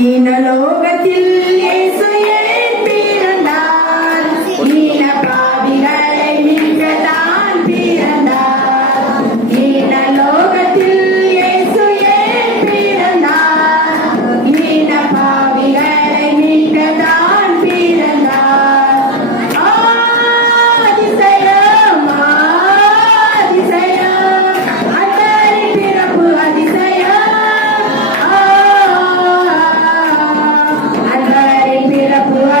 ஈனலோகத்தில் இயேசு ஏன் பிறந்தார்? ஈன பாவிகளை மீட்கத்தான் பிறந்தார். ஈனலோகத்தில் இயேசு ஏன் பிறந்தார்? ஈன பாவிகளை மீட்கத்தான் பிறந்தார். அதிசயம் அதிசயம், அன்னையின் பிறப்பு அதிசயம்.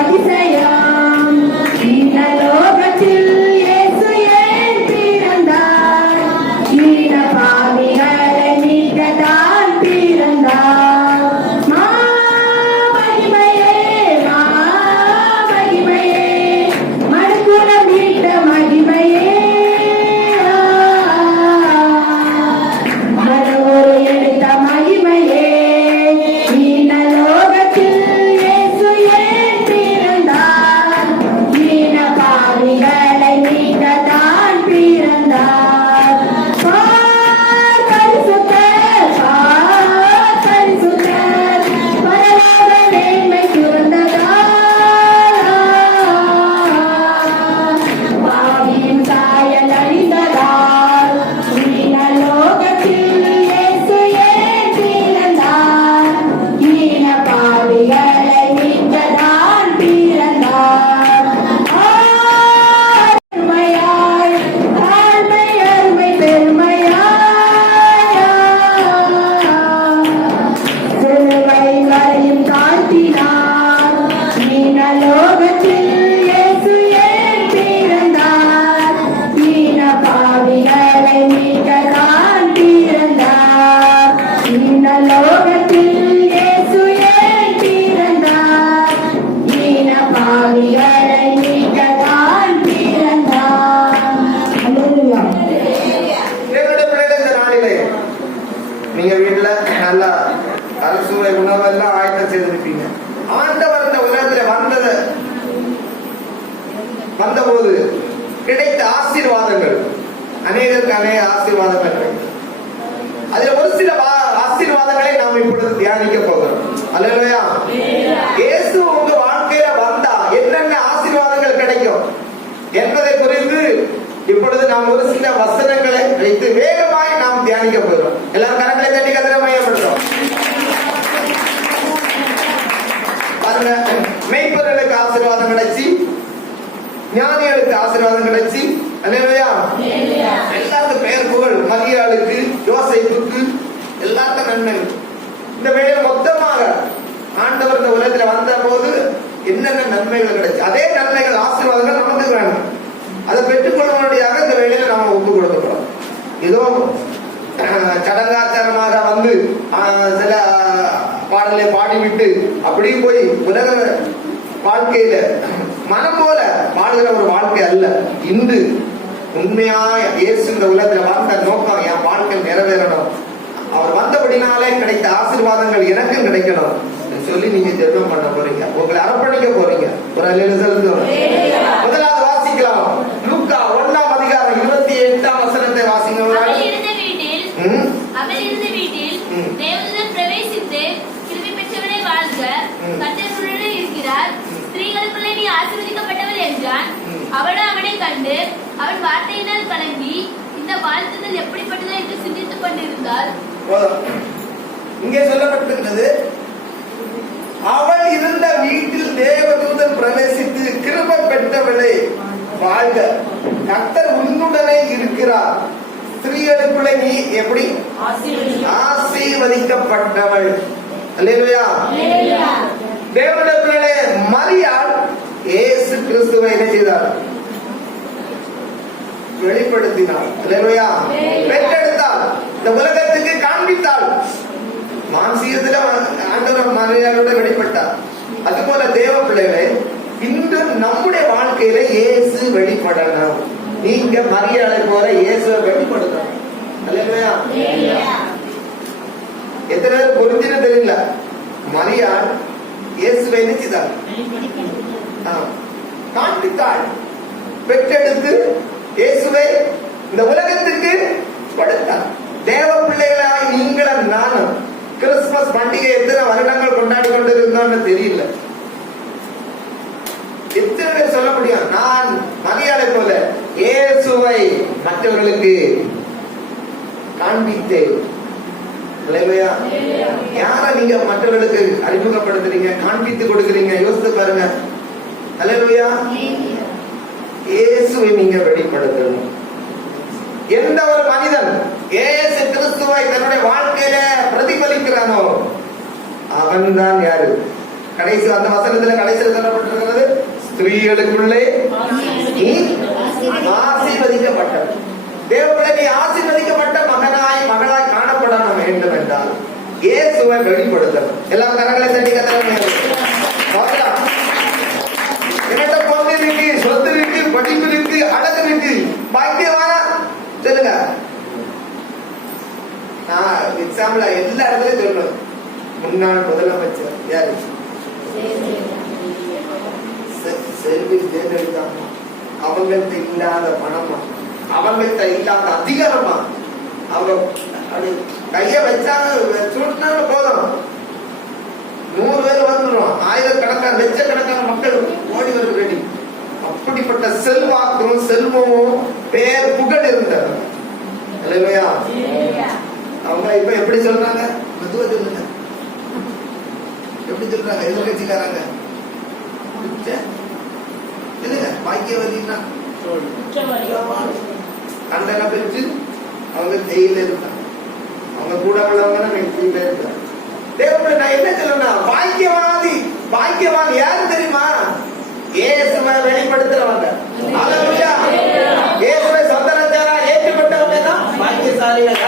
அதிசயம் ஈனலோகத்தில் இயேசு ஏன் பிறந்தார்? ஈன பாவிகளை மீட்கத்தான் பிறந்தார். மகிமையே மகிமையே, மனுக்குலம் மீட்ட மகிமையே, மனோரு எடுத்த மகிமையே. ஈனலோகத்தில் பாவிகளை மீட்கத்தான் பிறந்தார். பரிசுத்தர் பரிசுத்தர், பரலோக மேன்மை சுரந்ததால், பாவியின் சாயல் அழிந்ததால், ஈனலோகத்தில் இயேசு ஏன் பிறந்தார்? ஈன பாவிகளை மீட்கத்தான் பிறந்தார். நீங்க வீட்டுல நல்லா அறுசுவை உணவெல்லாம் ஆயத்தம் செய்திருப்பீங்க. ஆண்டவர் இந்த உலகத்துல வந்தபோது கிடைத்த ஆசீர்வாதங்கள், அநேகருக்கு அநேக ஆசீர்வாதங்கள். அதுல ஒரு சில ஆசீர்வாதங்களை நாம் இப்பொழுது தியானிக்க போகிறோம். அல்லேலூயா. இயேசு உங்க வாழ்க்கையில வந்தா என்னென்ன ஆசீர்வாதங்கள் கிடைக்கும் என்பதை குறித்து இப்பொழுது நாம் ஒரு சில வசனங்களை வைத்து வேகமாய் நாம் தியானிக்க போகிறோம். எல்லாரும் கரங்களை தட்டி கதிர மையப்படுறோம். பாருங்க, மெய்ப்பொருளுக்கு ஆசீர்வாதம் கிடைச்சி, ஞானிகளுக்கு ஆசீர்வாதம் கிடைச்சி, அல்லேலூயா. எல்லாருக்கும் பெயர் புகழ், மரியாளுக்கு, யோசேப்புக்கு, எல்லாருக்கும் நன்மை. இந்த வேலை மொத்தமாக ஆண்டவர் இந்த உலகத்துல வந்த போது என்னென்ன நன்மைகள் கிடைச்சு, அதே நன்மைகள் ஆசீர்வாதங்கள் நமக்கு வேணும். அதை பெற்றுக்கொள்ளும்படியாக இந்த வேலையில நாம ஒப்பு கொடுக்கிறோம். ஏதோ சடங்காச்சாரமாக வந்து சில பாடலை பாடிவிட்டு அப்படியே போய் உலக வாழ்க்கையில மனம் போல வாழ்கிற ஒரு வாழ்க்கை அல்ல. இன்று உண்மையா இயேசு இந்த உலகத்துல வந்த நோக்கம், என் வாழ்க்கை நிறைவேறணும், அவர் வந்தபடினாலே கிடைத்த ஆசீர்வாதங்கள் எனக்கும் கிடைக்கணும் சொல்லி நீங்க ஜெபம் பண்ண போறீங்க, உங்களை அர்ப்பணிக்க போறீங்க. ஒரு முதலாவது வாசிக்கலாம். லூக்கா 1ஆம் அதிகாரம் 28ஆம் வசனத்தை வாசிங்க. அவள் இருந்த வீட்டில் தேவதூதன் பிரவேசித்து, கிருபை பெற்றவளே வாழ்க, கர்த்தர் உன்னுடன் இருக்கிறார், ஸ்திரீகளுக்குள்ளே நீ ஆசீர்வதிக்கப்பட்டவள் என்றான். அவளோ அவனை கண்டு அவன் வார்த்தையினால் கலங்கி இந்த வாழ்த்துதல் எப்படிப்பட்டது என்று சிந்தித்துக் கொண்டிருந்தாள். இங்கே சொல்லப்பட்டிருக்கிறது, அவள் இருந்த வீட்டில் தேவதூதன் பிரவேசித்து, கிருபை பெற்றவளே வாழ்க, கர்த்தர் உன்னுடனே இருக்கிறார், ஸ்திரீகளுக்குள்ளே நீ எப்படி ஆசீர்வதிக்கப்பட்டவள். அல்லேலூயா. தேவனுடைய பிள்ளை மரியாள் இயேசு கிறிஸ்துவை என்ன செய்தார்? வெளிப்படுத்தினாள். அல்லேலூயா. பெற்றெடுத்தாள், இந்த உலகத்துக்கு காண்பித்தாள். மாம்சீகத்துல ஆண்டவர் மரியாளோட வெளிப்பட்டார். அதுபோல தேவ பிள்ளைகளே, இன்று நம்முடைய வாழ்க்கையில இயேசு வெளிப்படணும். நீங்க மரியாதை போல இயேசுவை வெளிப்படுத்தணும். அல்லேலூயா. எத்தனை பேர் புரிஞ்சுன்னு தெரியல. மரியாள் இயேசுவை நினைச்சுதான் காண்பித்தாள், பெற்றெடுத்து இயேசுவை இந்த உலகத்திற்கு கொடுத்தார். தேவ பிள்ளைகளாய் நீங்களும் நானும் கிறிஸ்துமஸ் பண்டிகை எத்தனை வருடங்கள் கொண்டாடி கொண்டிருந்தோம்னு தெரியல. எத்தனை பேர் சொல்ல முடியும்? நான் மரியாதை போல இயேசுவை மற்றவர்களுக்கு காண்பித்தேன். யார நீங்க மற்றவர்களுக்கு அறிமுகப்படுத்துறீங்க, காண்பித்து கொடுக்குறீங்க? யோசித்து பாருங்க. அல்லேலூயா. இயேசுவை நீங்க வெளிப்படுத்தணும். எந்த ஒரு மனிதன் இயேசு கிறிஸ்துவை தன்னுடைய வாழ்க்கையில பிரதிபலிக்கிறானோ அவன் தான் யாரு? கடைசி அந்த வசனத்துல கடைசியில் சொல்லப்பட்டிருக்கிறது, ஸ்திரீகளுக்குள்ளே நீ ஆசீர்வதிக்கப்பட்டவன். தேவனுடைய நீ ஆசீர்வதிக்கப்பட்ட மகனாய் மகளாய் காணப்பட வேண்டும் என்றால் இயேசுவை வெளிப்படுத்தணும். எல்லாரும் கரங்களை தட்டி என்னட்ட பொண்ணு இருக்கு, சொத்து இருக்கு, படிப்பு இருக்கு, அழகு இருக்கு, பாக்கியமான சொல்லுங்க. நான் எக்ஸாம்பிள் எல்லா இடத்துலயும் சொல்லணும். முன்னாள் முதலமைச்சர் யாரு? செல்வி ஜெயலலிதா. அவங்கள்ட்ட இல்லாத பணமா, அவங்கள்ட்ட இல்லாத அதிகாரமா, அவங்க கைய வச்சாங்க சுட்டினாங்க போதும் 100 பேர் வந்துடும், ஆயிரக்கணக்கான லட்சக்கணக்கான மக்கள் ஓடி வர ரெடி. அப்படிப்பட்ட செல்வாக்கும் செல்வமும் பேர் புகழ் இருந்தது. இல்லையா? அவங்க இப்ப எப்படி சொல்றாங்க? மெதுவா சொல்லுங்க. எப்படி சொல்றாங்க? எதிர்கட்சிக்காரங்க இல்லைங்க, பாக்கியவதினா கண்டன பெற்று அவங்க ஜெயில இருந்தாங்க. அவங்க கூட உள்ளவங்க ஜெயில இருந்தாங்க. தேவனுடைய நான் என்ன சொல்லணும்? பாக்கியவாதி. பாக்கியவான் யாரு தெரியுமா? இயேசுவை வெளிப்படுத்துறவங்க. அல்லேலூயா. இயேசுவை சொந்த ரட்சகரா ஏற்றுக்கொண்டவங்க தான் பாக்கியசாலிகள்.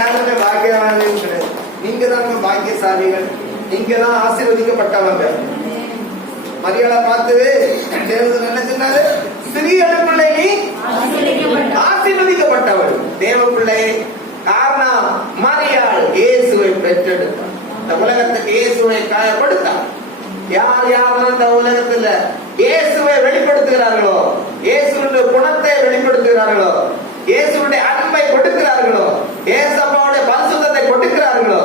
யாருமே பாக்கியவாதி கிடையாது. நீங்க தான் பாக்கியசாலிகள். நீங்க தான் ஆசீர்வதிக்கப்பட்டவங்க. மரியாதை பார்த்து தேவதூதன் என்ன சொன்னாரு? ஸ்திரீகளுக்குள்ளே நீ ஆசீர்வதிக்கப்பட்டவள். தேவ பிள்ளை. காரணம் மரியாள் இயேசுவை பெற்றெடுத்தார். இந்த உலகத்துக்கு இயேசுவை கொடுத்தார். யார் யாரெல்லாம் இந்த உலகத்துல இயேசுவை வெளிப்படுத்துகிறார்களோ, இயேசுடைய குணத்தை வெளிப்படுத்துகிறார்களோ, இயேசுடைய அன்பை கொடுக்கிறார்களோ, இயேசப்பாவுடைய பரிசுத்தத்தை கொடுக்கிறார்களோ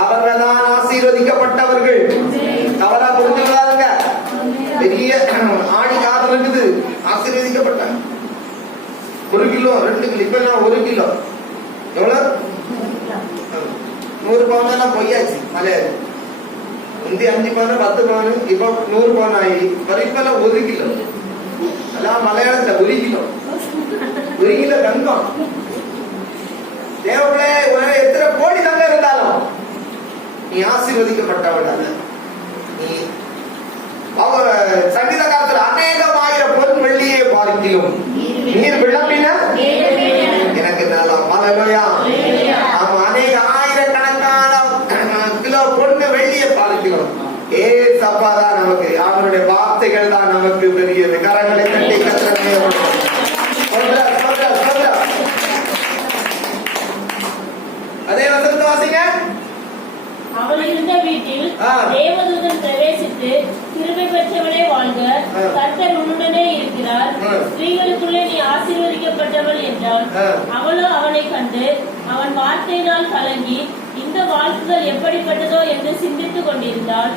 அவர்கள் தான் ஆசீர்வதிக்கப்பட்டவர்கள். தவறா புரிஞ்சு கொள்ளாதுங்க. பெரிய ஆடி காதல் இருக்குது, ஆசீர்வதிக்கப்பட்டாங்க. 1 கிலோ 2 கிலோ இப்ப 1 கிலோ எவ்வளவு? 100 பவுன் எல்லாம் பொய்யாச்சு. மலையாளி முந்தி 5 பவுன் 10 பவுன், இப்ப 100 பவுன் ஆகி இப்ப 1 கிலோ. அதான் மலையாளத்துல 1 கிலோ 1 கிலோ தங்கம். தேவர்களே, எத்தனை கோடி தங்கம் இருந்தாலும் நீ ஆசீர்வதிக்கப்பட்டவள். நீ சங்கீத காலத்துல அநேகமாயிரம் பொன் வெள்ளியை பார்க்கிலும் நீர் விளம்பின எனக்கு மலையா. ஆமா, அநேக ஆயிரக்கணக்கான கிலோ பொண்ணு வெள்ளியை பார்க்கிறோம். சப்பாதான் நமக்கு, அவனுடைய வார்த்தைகள் தான் நமக்கு பெரியது. கரங்களை கட்டி அதே வசனத்தை வாசிங்க. அவள் இருந்த வீட்டில் தேவதூதன் பிரவேசித்து, கிருபை பெற்றவளே வாழ்க, கர்த்தர் உன்னுடனே இருக்கிறார், ஸ்திரீகளுக்குள்ளே நீ ஆசீர்வதிக்கப்பட்டவள் என்றாள். அவளோ அவனை கண்டு அவன் வார்த்தையினால் கலங்கி இந்த வாழ்த்துதல் எப்படிப்பட்டதோ என்று சிந்தித்துக் கொண்டிருந்தாள்.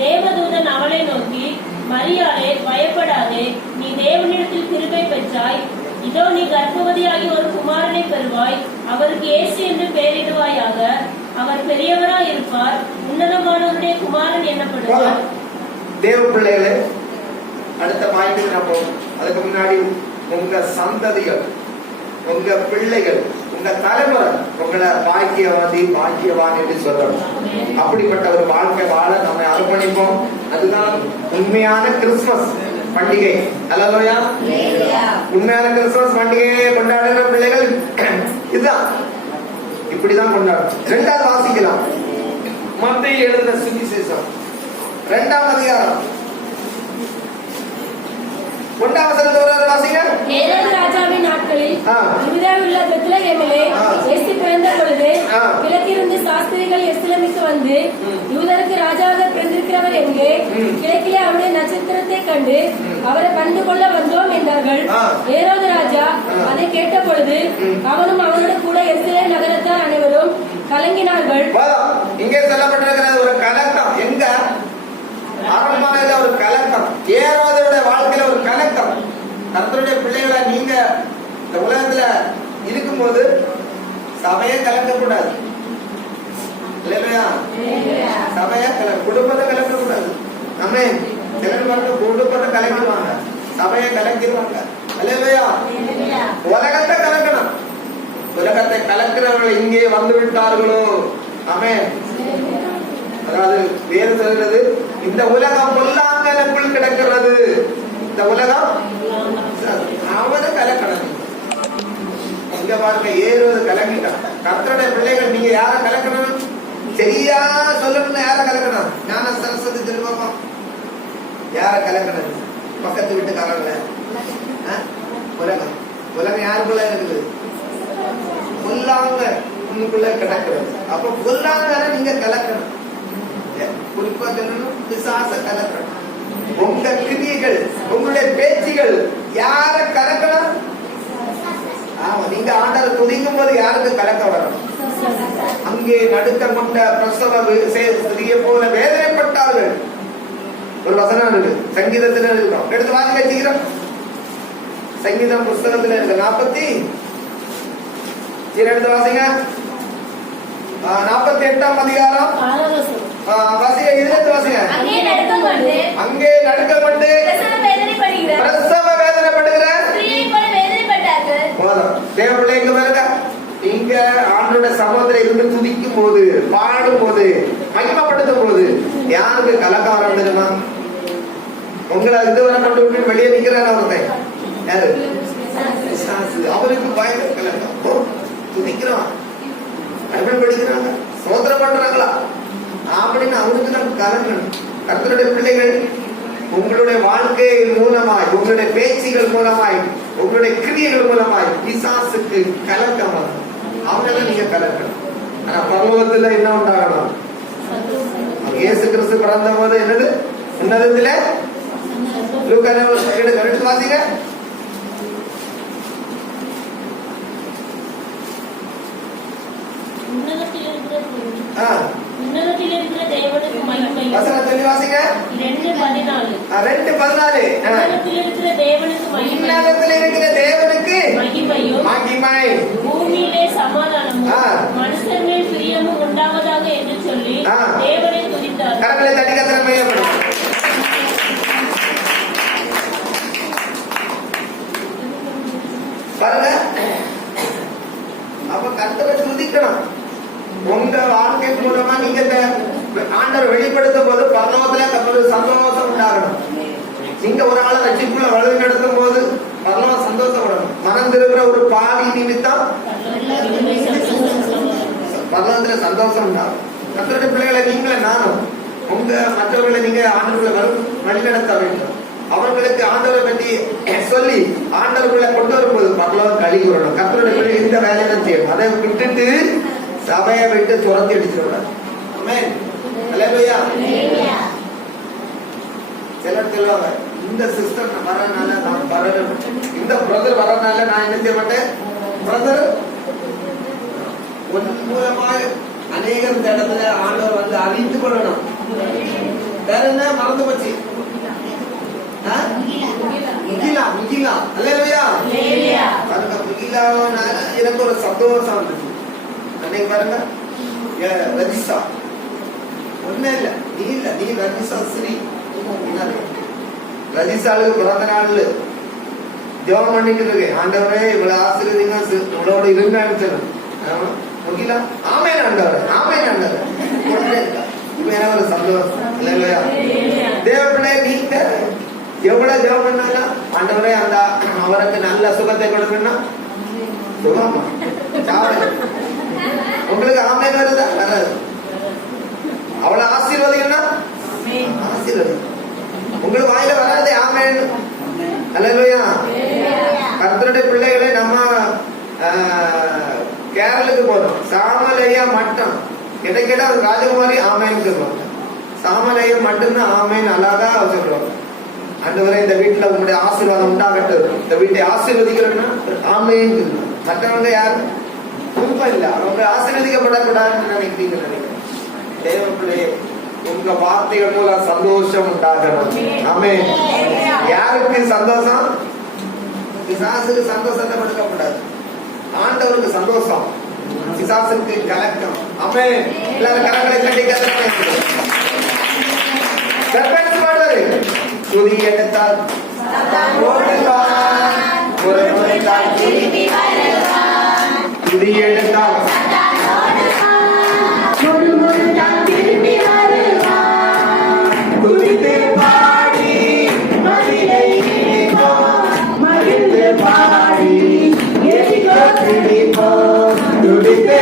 தேவதூதன் அவளை நோக்கி, மரியாளே, பயப்படாதே, நீ தேவனிடத்தில் கிருபை பெற்றாய். இதோ நீ கர்ப்பவதியாகி ஒரு குமாரனை பெறுவாய். அவருக்கு இயேசு என்று பெயரிடுவாயாக. அவர் பெரியவராய் இருப்பார், உன்னதமானவருடைய குமாரன் எனப்படுவார். தேவ பிள்ளைகளே, அடுத்த பாயிண்ட் நான் போகும். அதுக்கு முன்னாடி உங்க சந்ததிகள், உங்க பிள்ளைகள், உங்க தலைமுறை உங்களை பாக்கியவாதி பாக்கியவான் என்று சொல்லணும். அப்படிப்பட்ட ஒரு வாழ்க்கை வாழ நம்ம அர்ப்பணிப்போம். அதுதான் உண்மையான கிறிஸ்துமஸ் பண்டிகை. அல்லேலூயா. உண்மையான கிறிஸ்துமஸ் பண்டிகையை கொண்டாடுற பிள்ளைகள் இதுதான், இப்படிதான் கொண்டாடும். 2வது வாசிக்கலாம். மத்தேயு எழுதின சுவிசேஷம் 2ஆம் அதிகாரம் 1ஆம் வசனத்தோட வாசிங்க. ஏரோது ராஜாவின் நாட்களில் யூதேயாவில் உள்ள பெத்லகேமிலே இயேசு பிறந்த பொழுது கிழக்கிருந்து சாஸ்திரிகள் எருசலேமுக்கு வந்து, யூதருக்கு ராஜாவாக பிறந்திருக்கிறவர் எங்கே? கிழக்கிலே அவருடைய நட்சத்திரத்தை கண்டு அவரை கண்டு கொள்ள வந்தோம் என்றார்கள். ஏரோது கேட்ட பொழுது அவனும் அவனோட கூட எருசலேம் நகரத்தார் அனைவரும் கலங்கினார்கள். இங்கே சொல்லப்பட்டிருக்கிறது ஒரு கலக்கம். எங்க? அரண்மனையில ஒரு கலக்கம். ஏரோதுடைய வாழ்க்கையில ஒரு கலக்கம். கர்த்தருடைய பிள்ளைகளை நீங்க இந்த உலகத்துல இருக்கும்போது சபையை கலக்கக்கூடாது. இல்லையா? சபையை குடும்பத்தை கலக்கக்கூடாது. நம்ம சிலர் குடும்பத்தை கலக்கிடுவாங்க, சபையை கலக்கிடுவாங்க. இல்லையா? உலகத்தை கலக்கணும். உலகத்தை கலக்கிறவர்கள் இங்கே வந்து விட்டார்களோ? ஆமென். அதாவது வேறு சொல்கிறது, இந்த உலகம் பொல்லாங்கனுக்குள் கிடக்கிறது. இந்த உலகம் அவனை கலக்கணும். இங்க பாருங்க, ஏறுவது கலக்கிட்டான். கர்த்தருடைய பிள்ளைகள் நீங்க யார கலக்கணும்? சரியா சொல்லணும்னா யார கலக்கணும்? ஞான சரஸ்வதி திருவாமா யார கலக்கணும்? பக்கத்து வீட்டுக்காரங்கள. உலகம் உலகம் யாருக்குள்ள இருக்குது? பொல்லாங்க உங்களுக்குள்ள கிடக்கிறது. அப்ப பொல்லாங்க நீங்க கலக்கணும். குறிப்பா சொல்லணும், பிசாச கலக்கணும். உங்க கிரியைகள், உங்களுடைய பேச்சுகள் யார கலக்கணும்? ஆமா, நீங்க ஆண்டவர் துதிக்கும் போது யாருக்கு கலக்க வரணும்? அங்கே நடுக்கம் கொண்ட பிரசவ ஸ்திரியை போல வேதனைப்பட்டார்கள். ஒரு வசனம் இருக்கு, சங்கீதத்துல இருக்கிறோம். எடுத்து வாசி வச்சுக்கிறோம். சங்கீதம் புஸ்தகத்துல இருக்கு 40 எடுத்து வாசிங்க. 48ஆம் அதிகாரம் வாசிங்க. இதுல வாசிங்க. அங்கே நடுக்கம் கொண்டு பிரசவ வேதனைப்படுகிற தேவ பிள்ளைங்க பாருங்க, நீங்க ஆண்டோட சகோதரரை இருந்து துதிக்கும் போது, பாடும் போது, மகிமைப்படுத்தும் போது யாருக்கு கலக்கம் ஆரம்பிச்சுமா? உங்களை இதுவரை கொண்டு விட்டு வெளியே நிக்கிறார் ஒருத்தன். யாரு? அவருக்கு பயங்கர கலக்கம். துதிக்கிறான், பைபிள் படிக்கிறாங்க, சோதனை பண்றாங்களா அப்படின்னு அவருக்கு நம்ம கலங்கணும். கர்த்தருடைய பிள்ளைகள் உங்களுடைய வாழ்க்கை மூலமாய், உங்களுடைய பேச்சுகள் மூலமாய், உங்களுடைய கிரியைகள் மூலமாய் பிசாசுக்கு கலக்கம் வரும். அவங்கள நீங்க கலக்கணும். ஆனா பரலோகத்துல என்ன உண்டாகணும்? இயேசு கிறிஸ்து பிறந்த போது என்னது? உன்னதத்துல எடுத்து வாசிங்க. உன்னதத்தில் இருக்கிற தேவனுக்கு மகிமையும். வசனம் சொல்லி வாசிங்க. 2:14. 2:14. உன்னதத்தில் இருக்கிற தேவனுக்கு மகிமையும். உன்னதத்தில் இருக்கிற தேவனுக்கு மகிமையும். மகிமை. பூமியிலே சமாதானமும் மனுஷர் மேல் பிரியமும் உண்டாவதாக என்று சொல்லி தேவனை துதித்தார். கரங்களை தட்டி கர்த்தரை மகிமைப்படுத்தும். பாருங்க, அப்ப கர்த்தரை துதிக்கணும். உங்க வாழ்க்கை மூலமா நீங்க ஆண்டவர் வெளிப்படுத்தும் போது பரலோகத்துல ஒரு சந்தோஷம் உண்டாகணும். நீங்க ஒரு ஆளை ரட்சிப்புள்ள வலு நடத்தும் போது பரலோக சந்தோஷம் வரணும். மனம் திரும்புற ஒரு பாவி நிமித்தம் பரலோகத்துல சந்தோஷம் உண்டாகும். கர்த்தருடைய பிள்ளைகளை நீங்களே நானும் உங்க மற்றவர்களை நீங்க ஆண்டவர்களை வழி நடத்த வேண்டும். அவர்களுக்கு ஆண்டவரை பற்றி சொல்லி ஆண்டவர்களை கொண்டு வரும்போது பரலோகம் கழுகி வரணும். கர்த்தருடைய பிள்ளைகள் இந்த வேலையை செய்யும். அதை விட்டுட்டு சபையை விட்டு துரத்தி அடிச்சிடக்கூடாது. சிலர் சொல்லுவாங்க, இந்த சிஸ்டர் வரனால நான் வரணும், இந்த பிரதர் வரனால நான் என்ன செய்ய மாட்டேன். பிரதர் மூலமாக அநேகம் இந்த இடத்துல ஆண்டவர் வந்து அறிந்து கொள்ளணும். வேற என்ன மறந்து போச்சு? எனக்கு ஒரு சந்தோஷம் இருந்துச்சு. அன்னைக்கு பாருங்க, ரஜிஷா ஒண்ணு இல்ல, நீ ரஜிஷா ஸ்ரீ ரஜிஷாளுக்கு பிறந்த நாள் ஜெபம் பண்ணிட்டு இருக்கேன். ஆண்டவரே இவ்வளவு ஆசீர்வதிங்க, இவ்வளோட இருங்க. ஆமேன் ஆண்டவர், ஆமேன் ஆண்டவர். எனக்கு ஒரு சந்தோஷம் இல்லையா? தேவ பிள்ளை நீங்க எவ்வளவு ஜெபம் பண்ணாலும் ஆண்டவரே அந்த அவருக்கு நல்ல சுகத்தை கொடுக்கணும்னா சுகமா உங்களுக்கு ஆமேன் வருதா? வராது. அவளை ஆசீர்வதிங்கன்னா ஆசீர்வதி உங்களுக்கு வாயில வராது. ஆமேன் அல்லேலூயா. கர்த்தருடைய பிள்ளைகளை நம்ம கேரளுக்கு போறோம். சாமலையா மட்டம் கிடைக்கடா ராஜகுமாரி ஆமேன்னு சொல்லுவாங்க. சாமலையா மட்டும்தான் ஆமேன் அழகா சொல்லுவாங்க. ஆண்டவரே இந்த வீட்டுல உங்களுடைய ஆசீர்வாதம் உண்டாகட்டும், இந்த வீட்டை ஆசீர்வதிக்கிறேன்னா ஆமென். மற்றவங்க யாரும் விருப்பம் இல்ல, அவங்க ஆசீர்வதிக்கப்படக்கூடாதுன்னு நினைக்கிறீங்க. தேவப்பிள்ளையே, உங்க வார்த்தைகள் மூலம் சந்தோஷம் உண்டாகணும். ஆமென். யாருக்கு சந்தோஷம்? பிசாசுக்கு சந்தோஷத்தை கொடுக்கக்கூடாது, ஆண்டவருக்கு சந்தோஷம், பிசாசுக்கு கலக்கம். ஆமென். எல்லாரும் கரங்களை தட்டி பாடுவாரு. துதி எடுத்தால் ஒரு முறைத்தால் துதி எடுத்தால் துதித்து பாடி மகிழை மகிழ்ந்து பாடி துதித்து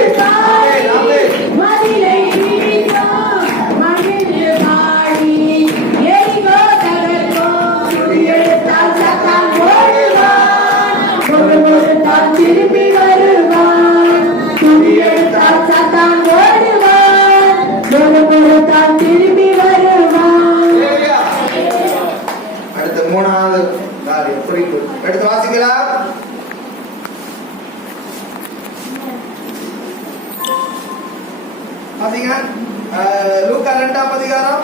திரும்பி வருவான், துணி எடுத்தால் சத்தான் ஓடுவான், திரும்பி வருவான். அடுத்த மூணாவது காரியம் குறிப்பு எடுத்து வாசிக்கலாம். வாசிங்க. லூக்கா 2ஆம் அதிகாரம்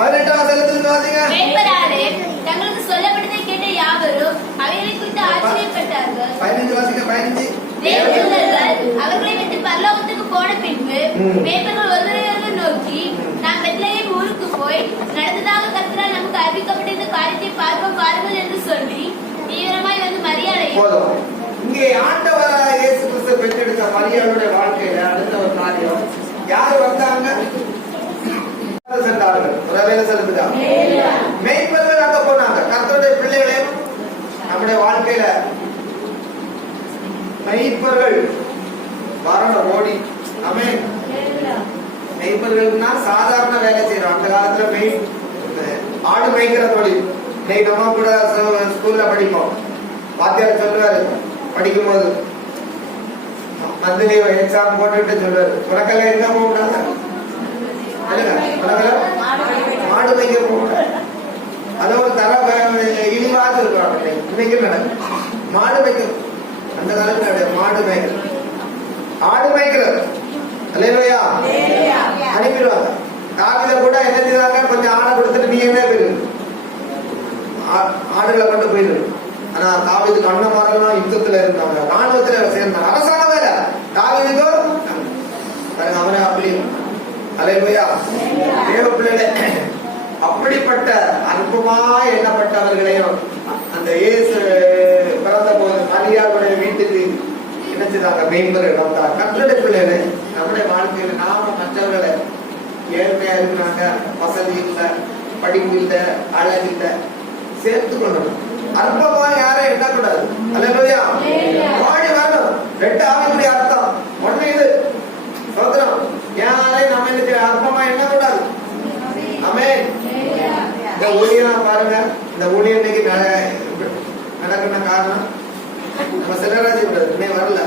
18ஆம் வசனத்திலிருந்து வாசிங்க. மேய்ப்பராலே தங்களுக்கு சொல்லப்பட்டதை கேட்ட யாவரும் அவைகளை குறித்து ஆச்சரியப்பட்டார்கள். 15 வாசிங்க. 15. தேவதூதர்கள் அவர்களை விட்டு பரலோகத்துக்கு போன பின்பு மேய்ப்பர்கள் ஒருவரையொருவர் நோக்கி, நாம் பெத்லகேம் ஊருக்கு போய் நடந்ததாக கர்த்தரால் நமக்கு அறிவிக்கப்பட்ட இந்த காரியத்தை பார்ப்போம் வாருங்கள் என்று சொல்லி தீவிரமாய் வந்து மரியாதையை போதும். இங்கே ஆண்டவராக இயேசு கிறிஸ்து பெற்றெடுத்த மரியாளுடைய வாழ்க்கையில அடுத்த ஒரு காரியம், யாரு வந்தாங்க? சென்றார்கள், ஒரு வேலை செலுத்துட்டாங்க. மேய்ப்பர்கள் அங்க போனாங்க. கர்த்தருடைய பிள்ளைகளே, நம்முடைய வாழ்க்கையில மேய்ப்பர்கள் வரணும் ஓடி. ஆமென். மேய்ப்பர்கள்னா சாதாரண வேலை செய்யறோம். அந்த காலத்துல ஆடு மேய்க்கிற தொழில். இன்னைக்கு நம்ம கூட ஸ்கூல்ல படிப்போம். வாத்தியார் சொல்லுவாரு, படிக்கும்போது மந்த்லி எக்ஸாம் போட்டுட்டு சொல்லுவாரு, உனக்கெல்லாம் எங்க போக கூடாது, மாடு மேய்க்க போக. அத ஒரு தர இழிவாக இருக்கிறாங்க. இன்னைக்கு மாடு மேய்க்கிறது, அந்த காலத்துல கிடையாது. மாடு மேய்க்கிறது, ஆடு மேய்க்கிறது. அல்லேலூயா. அனுப்பிடுவாங்க. தாவித கூட என்ன செய்வாங்க, கொஞ்சம் ஆடை கொடுத்துட்டு நீ என்ன போயிரு, ஆடுகளை கொண்டு போயிரு. ஆனா தாவீதுக்கு அண்ணன்மாரெல்லாம் யுத்தத்துல இருந்தாங்க, ராணுவத்துல சேர்ந்தாங்க. அரசாங்க வேலை தாவீதுக்கோ அவனை அப்படி. அல்லேலூயா. தேவ பிள்ளைகளே, அப்படிப்பட்ட அற்புதமாய் எண்ணப்பட்டவர்களையும் அந்த இயேசு பிறந்த போது மரியாளுடைய வீட்டுக்கு என்ன செய்தாங்க, மேய்ப்பர்கள் வந்தார். கர்த்தருடைய பிள்ளைகளே, நம்முடைய வாழ்க்கையில நாம மற்றவர்களை ஏழ்மையா இருக்கிறாங்க, வசதி இல்லை, படிப்பு இல்லை, அழகு இல்லை, சேர்த்து கொள்ளணும். அற்பமா யாரும் எண்ணக்கூடாது. அல்லேலூயா. வாடி வரணும். 2 ஆவிக்குரிய அர்த்தம். ஒண்ணு இது சோதரம், யாரையும் நம்ம என்ன அற்பமா எண்ணக்கூடாது. ஆமென். இந்த ஊழியம் பாருங்க, இந்த ஊழியம் இன்னைக்கு நடக்கிற காரணம் நம்ம செல்வராஜ் வரல.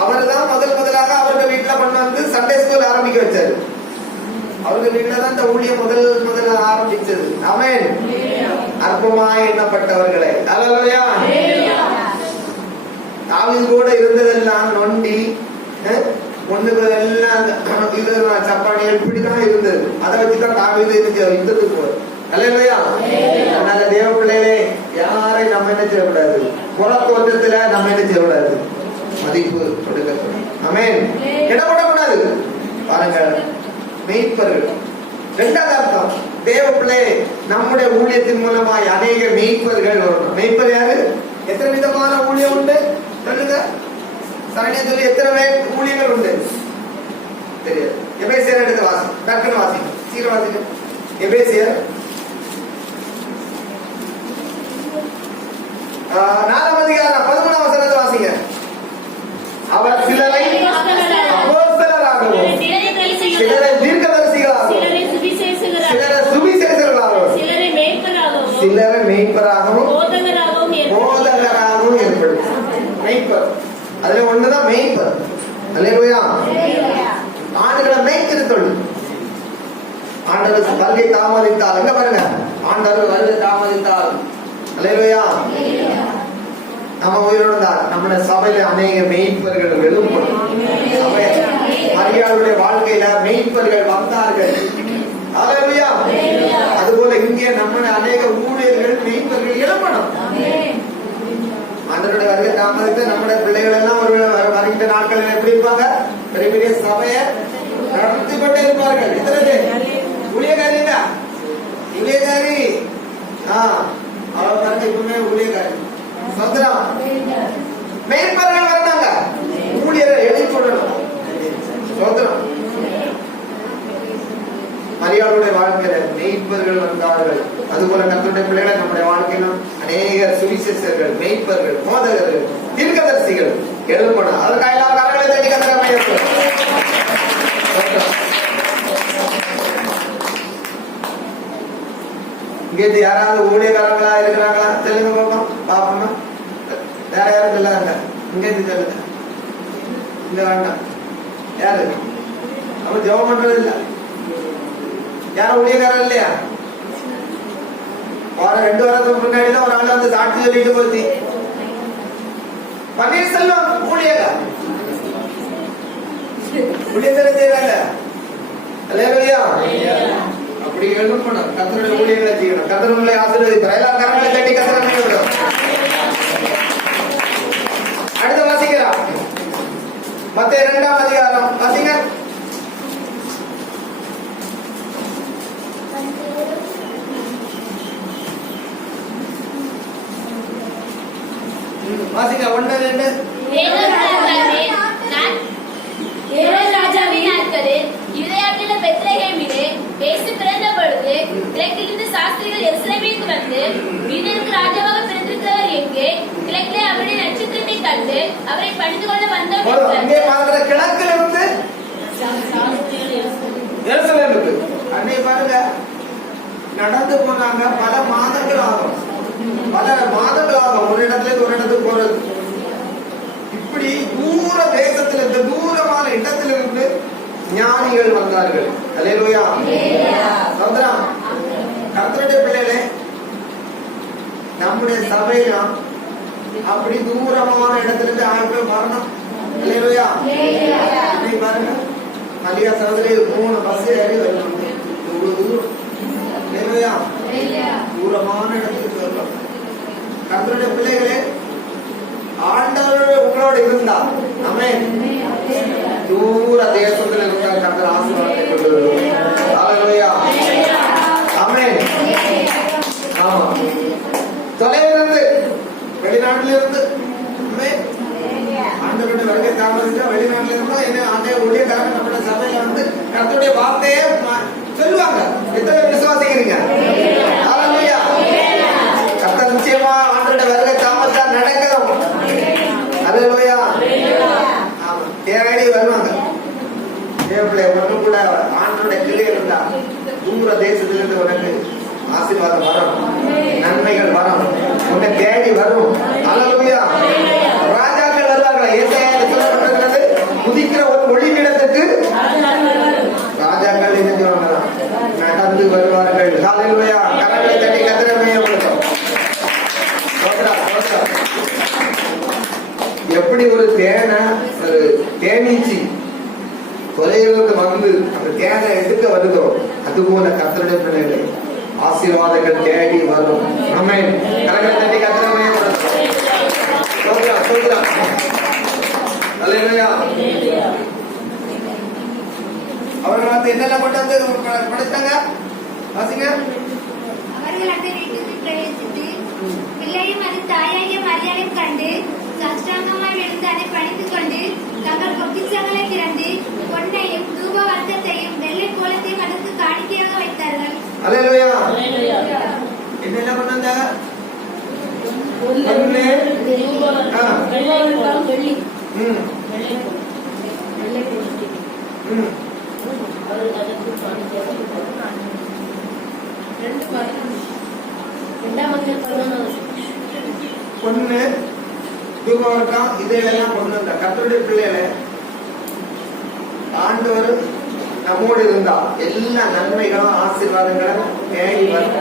அவர் தான் முதலாக அவருடைய வீட்டுல கொண்டு வந்து சண்டே ஸ்கூல் ஆரம்பிக்க வச்சாரு. அவருடைய வீட்டுல தான் இந்த ஊழியம் முதல்ல ஆரம்பிச்சது. ஆமென். அற்பமாய் எண்ணப்பட்டவர்களை. அல்லேலூயா. தாவீது கூட இருந்ததெல்லாம் நொண்டி, ஒண்ணுக்கு எல்லாம் இது சப்பானிகள் இப்படிதான் இருந்தது. அதை வச்சுதான் தாவீது யுத்தத்துக்கு போகுது. அல்லேலூயா. அதனால தேவ பிள்ளைகளே, யாரை நம்ம என்ன செய்யக்கூடாது, புற தோற்றத்துல நம்ம என்ன செய்யக்கூடாது, மதிப்பு கொடுக்கக்கூடாது. ஆமென். இடப்படக்கூடாது. பாருங்கள், மெய்ப்பர்கள். 2வது அர்த்தம், தேவ பிள்ளை நம்முடைய ஊழியத்தின் மூலமாய் அநேக மெய்ப்பர்கள் வரணும். மெய்ப்பர் யாரு? எத்தனை விதமான ஊழியம் உண்டு சொல்லுங்க. சரணியா சொல்லி எத்தனை ஊழியங்கள் உண்டு தெரியாது. எபேசியர் எடுத்து வாசி, டக்குன்னு வாசிங்க, சீக்கிரம் வாசிங்க. எபேசியர் 4ஆம் அதிகாரம் 13ஆம் வசனத்தை வாசிங்க. அவர் சிலரை அப்போஸ்தலராகவும், சிலரை தீர்க்கதரிசிகளாகவும், சிலரை சுவிசேஷகர்களாகவும், சிலரை மேய்ப்பராகவும் போதகராகவும் ஏற்படும். மேய்ப்பர், அதுல ஒண்ணுதான் மேய்ப்பர். அல்லேலூயா. ஆண்டு வருகை தாமதித்தால், எங்க பாருங்க, ஆண்டவர் வருகை தாமதித்தால், அல்லேலூயா, நம்ம உயிரோடு தான் நம்முடைய சபையில அநேக மெய்ப்பர்கள் எழுப்பணும். சபை மரியாளுடைய வாழ்க்கையில மெய்ப்பர்கள் வந்தார்கள். அல்லேலூயா. அதுபோல இங்கே நம்முடைய அநேக ஊழியர்கள் மெய்ப்பர்கள் எழுப்பணும். ஆண்டவருடைய வருகை தாமதித்து நம்முடைய பிள்ளைகள் எல்லாம் ஒரு வருகின்ற நாட்களில் எப்படி இருப்பாங்க? பெரிய பெரிய சபையை நடத்தி கொண்டே இருப்பார்கள். இத்தனை ஊழியக்காரி ஊழியக்காரி அவர் பாருங்க, இப்பவுமே ஊழியக்காரி சந்திரம் மெய்ப்பர்கள் வந்தாங்க, ஊழியரை எழுப்பணும். சோதரம் மரியாளுடைய வாழ்க்கையில மெய்ப்பர்கள் வந்தார்கள். அதுபோல கர்த்தருடைய பிள்ளைகளை நம்முடைய வாழ்க்கையிலும் அநேக சுவிசேஷர்கள், மெய்ப்பர்கள், போதகர்கள், தீர்க்கதரிசிகள் எழுப்பணும். அதற்காக எல்லா கரங்களை தட்டி கர்த்தரை இங்கே யாராவது ஊழியக்காரங்களா இருக்கிறாங்களா? சொல்லுங்க பாப்போம், பாப்போமா. வேற யாரும் சொல்லாங்க. இங்கே சொல்லுங்க. இங்க வேண்டாம். யாரு அவன் ஜெபம் பண்றது இல்ல? யாரும் ஊழியக்காரன் இல்லையா? வாரம் 2 வாரத்துக்கு முன்னாடி தான் ஒரு ஆள் வந்து சாட்சி சொல்லிட்டு போச்சு. பன்னீர்செல்வம் ஊழியக்காரன் செய்யறாங்க. அல்லேலூயா. அப்படி எழுப்பணும். கர்த்தருடைய ஊழியர்களை செய்யணும். கர்த்தர் உங்களை ஆசீர்வதிப்பார். எல்லா கரங்களை தட்டி கர்த்தரை நினைக்கிறோம். அடுத்து வாசிக்கலாம். மத்தேயு 2ஆம் அதிகாரம் வாசிங்க. வாசிங்க 1-2. ராஜாவின் நாட்களில் யூதேயாவிலுள்ள பெத்லகேமிலே இயேசு பிறந்த பொழுது கிழக்கிலிருந்து சாஸ்திரிகள் எருசலேமுக்கு வந்து, யூதருக்கு ராஜாவாக பிறந்திருக்கிறவர் எங்கே? கிழக்கிலே அவருடைய நட்சத்திரத்தை கண்டு அவரை பணிந்து கொள்ள வந்தோம். கிழக்கிலிருந்து எருசலேமுக்கு அன்னை பாருங்க நடந்து போனாங்க. பல மாதங்கள் ஆகும், ஒரு இடத்துல இருந்து ஒரு இடத்துக்கு போறது. இப்படி தூர தேசத்துல இருந்து, தூரமான இடத்திலிருந்து ஞானிகள் வந்தார்கள். அல்லேலூயா. சந்திரம் கர்த்தருடைய பிள்ளைகளே, நம்முடைய சபையிலும் அப்படி தூரமான இடத்திலிருந்து ஆட்கள் வரணும். அல்லேலூயா. பாருங்க, மல்லிகா சகோதரி 3 பஸ் ஏறி வரணும். தூரமான இடத்துக்கு வரணும். கர்த்தருடைய பிள்ளைகளே, ஆண்டவர் உங்களோடு இருந்தார். ஆமென். தூர தேசத்தில் இருந்தால் கர்த்தர் ஆசீர்வாதத்தை கொண்டு வருவார். ஹல்லேலூயா. ஆமென். ஆமா, தொலைவிலிருந்து, வெளிநாட்டிலிருந்து, ஆண்டவருடைய வருகை தாமதிச்சா வெளிநாட்டில இருந்தோம் என்ன அதே ஊழியக்காரங்க நம்முடைய சபையில வந்து கர்த்தருடைய வார்த்தையே சொல்லுவாங்க. எத்தனை விசுவாசிக்கிறீங்க? ஹல்லேலூயா. கர்த்தர் நிச்சயமா ஆண்டவருடைய வருகை தாமதிச்சா நடக்கும். ஹல்லேலூயா. ஆமா, தேடி வருவாங்க. தேவப்பிள்ளை ஒன்று கூட ஆண்டவருடைய கிளை இருந்தா தூர தேசத்திலிருந்து உனக்கு ஆசீர்வாதம் வரும், நன்மைகள் வரும், உன்னை தேடி வரும். ஹல்லேலூயா. ராஜாக்கள் வருவார்கள். ஏசாயாவில் சொல்லப்பட்டிருக்கிறது, குதிக்கிற ஒரு ஒளியிடத்துக்கு ராஜாக்கள் நடந்து வருவார்கள். ஹல்லேலூயா. கரங்களை தட்டி கர்த்தரை மையப்படுத்தும். எப்படி ஒரு தேனை, ஒரு தேனீச்சி தொலைவிலிருந்து வந்து அந்த தேனை எடுக்க வருதோ, அதுபோல கர்த்தருடைய பிள்ளைகளை ஆசீர்வாதங்கள் தேடி வரும். ஆமென். கரங்களை தட்டி கர்த்தரை மையப்படுத்தும். அவர்கள் வந்து என்னெல்லாம் கொண்டு வந்து படைத்தாங்க? வாசிங்க. அவர்கள் அந்த வீட்டுக்கு பிரவேசித்து பிள்ளையும் அது தாயாகிய மரியாதையும் கண்டு சாஷ்டாங்கமாய் விழுந்து அதை பணித்துக் கொண்டு தங்கள் பொக்கிஷங்களை திறந்து பொன்னையும் தூப வர்க்கத்தையும் வெள்ளை கோலத்தையும் அதற்கு காணிக்கையாக வைத்தார்கள். அல்லேலூயா. என்னெல்லாம் கொண்டு வந்தாங்க? பொண்ணு தூபவர்க்கம் இதெல்லாம் கொண்டு வந்த கர்த்தருடைய பிள்ளைகளை ஆண்டவர் நம்மோடு இருந்தா எல்லா நன்மைகளும் ஆசீர்வாதங்களும் தேடி வரும்.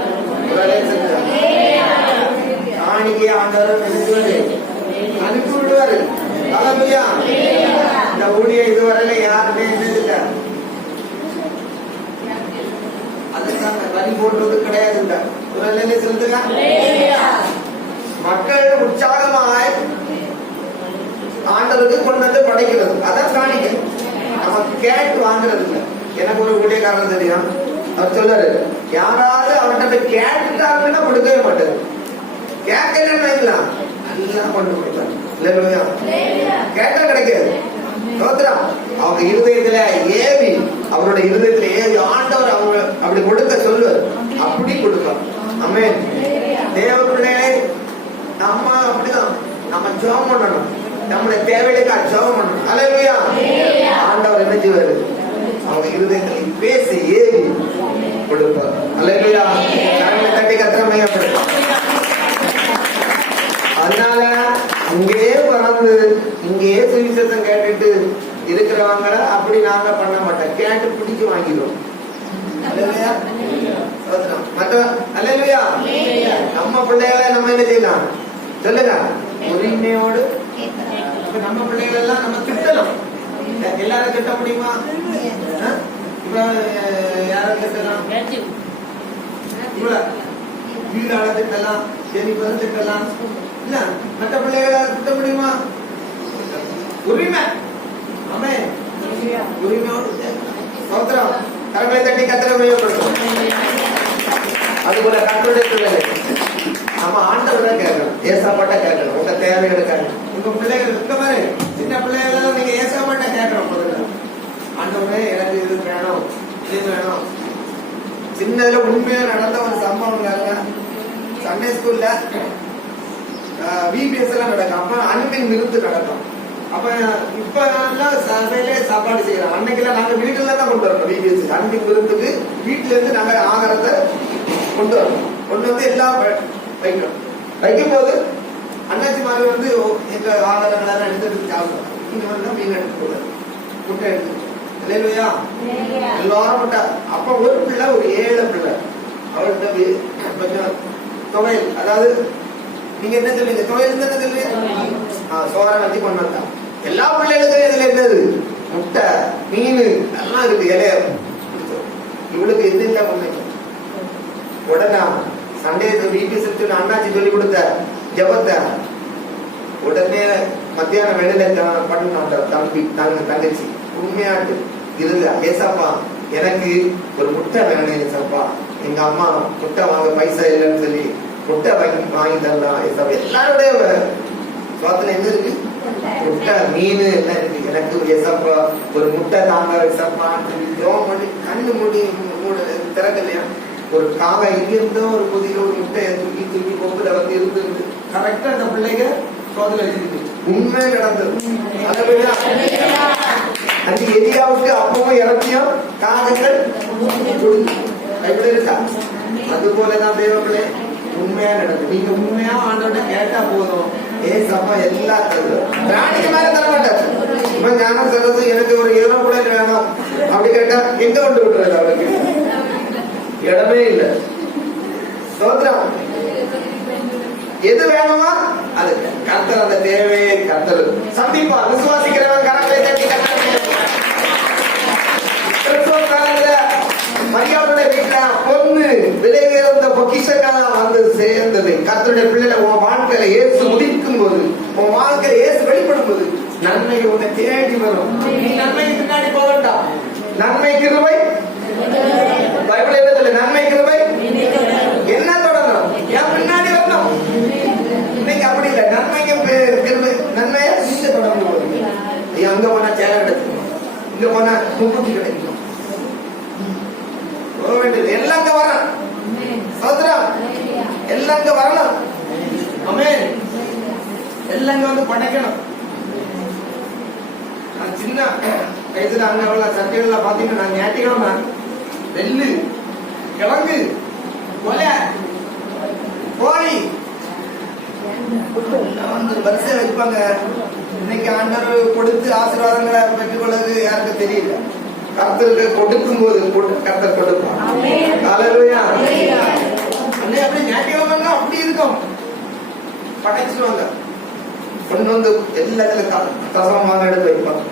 காணிக்கை ஆண்டவர் அனுப்பி விடுவாரு. அல்லேலூயா. இந்த ஊழியம் இதுவரையில யாருமே இருந்ததில்ல. அதுக்காக வரி போடுறது கிடையாது. சொல்லுங்க. மக்கள் உற்சாகமாய் ஆண்டவருக்கு கொண்டு வந்து படைக்கிறது, அதான் காணிக்கை. நம்ம கேட்டு வாங்குறது இல்லை. எனக்கு ஒரு ஊழியக்காரன் தெரியும், அவர் சொல்றாரு, யாராவது அவர்கிட்ட போய் கேட்டுட்டாங்கன்னா கொடுக்கவே மாட்டாரு. கேட்கலன்னு வைக்கலாம், நல்லா கொண்டு கொடுத்தாரு. இல்லையா? கேட்டா கிடைக்காது. சோத்திரம். அவங்க இருதயத்துல ஏவி, அவரோட இருதயத்துல ஏவி ஆண்டவர் அவங்க அப்படி கொடுக்க சொல்லுவார், அப்படி கொடுக்கலாம். ஆமென். தேவனுடைய நம்ம அப்படிதான், நம்ம ஜெபம் பண்ணணும், நம்முடைய தேவைகளுக்காக ஜெபம் பண்ணணும். அல்லேலூயா. ஆண்டவர் என்ன செய்வாரு? அவங்க இருதயத்துல பேசி ஏவி கொடுப்பார். அல்லேலூயா. கரங்களை தட்டி கர்த்தரை மையப்படுத்தும். அதனால இங்கேயே வளர்ந்து இங்கேயே சுவிசேஷம் கேட்டுட்டு இருக்கிறவங்கள அப்படி நாங்க பண்ண மாட்டோம். கேட்டு பிடிச்சு வாங்கிடுவோம். நம்ம பிள்ளைகளை நம்ம என்ன செய்யலாம் சொல்லுங்க, உரிமையோடு. நம்ம பிள்ளைகள் எல்லாம் நம்ம திட்டலாம். எல்லாரும் திட்ட முடியுமா? இப்ப யாரும் திட்டலாம்? வீடால திட்டலாம், சரி திட்டலாம். இல்ல மற்ற பிள்ளைகளை திட்ட முடியுமா? உரிமை. ஆமென். உரிமையோடு சோத்திரம். கரங்களை தட்டி கர்த்தரை மையப்படுத்தும். அதுபோல கர்த்தருடைய பிள்ளைகள் நம்ம ஆண்டவரை கேட்கணும், ஏசாப்பாட்ட கேட்கணும். உங்க தேவைகளுக்காக உங்க பிள்ளைகள் இருக்க மாதிரி சின்ன பிள்ளைகள் நீங்க ஏசாப்பாட்ட கேட்கணும். முதல்ல ஆண்டவரே எனக்கு இது வேணும், இது வேணும். சின்னதுல உண்மையா நடந்த ஒரு சம்பவம் சண்டே ஸ்கூல்ல VBS எல்லாம் நடக்கும். அப்ப அன்பின் விருந்து நடக்கும். அப்ப இப்ப சபையிலே சாப்பாடு செய்யறோம். அன்னைக்கெல்லாம் நாங்க வீட்டுல தான் கொண்டு வரணும். VBS அன்பின் விருந்துக்கு வீட்டுல இருந்து நாங்க ஆகாரத்தை கொண்டு வரணும். கொண்டு வந்து எல்லாம் வைக்கணும். வைக்கும் போது அண்ணாச்சி மாதிரி வந்து எங்க ஆகாரங்களெல்லாம் எடுத்துட்டு சாப்பிடுவோம். இங்க வந்து மீன் எடுத்து போடுறது, முட்டை எடுத்து. இல்லையா? எல்லாரும் முட்டை. அப்ப ஒரு பிள்ளை, ஒரு 7 பிள்ளை, அவர்கிட்ட கொஞ்சம் துவையல், அதாவது நீங்க என்ன சொல்லுங்க, துவையல் தானே சொல்லுங்க, சோற வச்சு கொண்டு வந்தா. எல்லா பிள்ளைகளுக்கும் இதுல என்னது, முட்டை, மீன் எல்லாம் இருக்கு. இலைய இவளுக்கு எது இல்ல பொண்ணு. உடனே சண்டே VBS அண்ணாச்சி சொல்லி கொடுத்த ஜபத்தை உடனே மத்தியானம் வெளியில பண்ண தம்பி தங்கச்சி உண்மையாட்டு இருந்தா, ஏசாப்பா எனக்கு ஒரு முட்டை வேணும் ஏசாப்பா, எங்க அம்மா முட்டை வாங்க பைசா இல்லைன்னு சொல்லி முட்டை வாங்கி தரலாம் ஏசாப்பா. எல்லாருடைய சோத்துல என்ன இருக்கு, முட்டை மீன் எல்லாம் இருக்கு. எனக்கு ஏசாப்பா ஒரு முட்டை தாங்க ஏசாப்பான்னு சொல்லி ஜோம் பண்ணி கண்ணு மூடி திறக்கலையா, ஒரு காவை இங்கிருந்தோ ஒரு புதிய ஒரு முட்டையை தூக்கி தூக்கி கொம்புல வந்து இருந்து கரெக்டா அந்த பிள்ளைங்க சோதனை வச்சிருக்கு. உண்மை நடந்தது. அது எதியாவுக்கு அப்பவும் இறக்கியும் காகங்கள் இருக்கா. அது போலதான் தேவங்களே உண்மையா நடக்கும். நீங்க உண்மையா ஆண்டோட கேட்டா போதும், ஏசப்பா எல்லா பிராணிக்கு மேல தர மாட்டார். இப்ப ஞானம் சொல்றது எனக்கு ஒரு 7 கூட வேணும் அப்படி கேட்டா எங்க கொண்டு விட்டுறது, அவருக்கு இடமே இல்லை. சோதரம் எது வேணுமா அது கர்த்தர், அந்த தேவையை கர்த்தர் சந்திப்பா. விசுவாசிக்கிறவன் கரங்களை தட்டி மரியாதை வீட்டுல பொண்ணு விலை உயர்ந்த பொக்கிஷங்களா வந்து சேர்ந்தது. கர்த்தருடைய பிள்ளைகளை உன் வாழ்க்கையில இயேசு உதிக்கும் போது, உன் வாழ்க்கையில இயேசு வெளிப்படும் போது நன்மை உன்னை தேடி வரும். நீ நன்மைக்கு பின்னாடி போக வேண்டாம். நன்மை கிருபை பைபிள் என்ன சொல்லு, நன்மை கிருபை என்ன தொடரணும், என் பின்னாடி வரணும். இன்னைக்கு அப்படி இல்லை. நன்மைக்கு கிருபை நன்மையா நீங்க தொடர்ந்து போறீங்க. அங்க போனா சேலை கிடைக்கும், இங்க போனா முக்குட்டி கிடைக்கும், போக வேண்டியது எல்லாம் அங்க வரணும். சோதரம் எல்லாம் அங்க வரணும். ஆமென். எல்லாம் அங்க வந்து படைக்கணும். நான் சின்ன வயசுல அங்க உள்ள சட்டைகள்ல பாத்தீங்கன்னா நான் ஞாயிற்றுக்கிழமை நெல்லு, கிழங்கு, கொலை, கோழி வந்து வரிசை வைப்பாங்க. இன்னைக்கு ஆண்டவர் கொடுத்து ஆசீர்வாதங்களை பெற்றுக்கொள்வது யாருக்கு தெரியல. கர்த்தருக்கு கொடுக்கும் போது கர்த்தர் கொடுப்பார். ஹல்லேலூயா. அன்னை அப்படி ஞாபகம் அப்படி இருக்கும். படைச்சிருவாங்க, கொண்டு வந்து எல்லாத்துல தசமமாக எடுத்து வைப்பாங்க.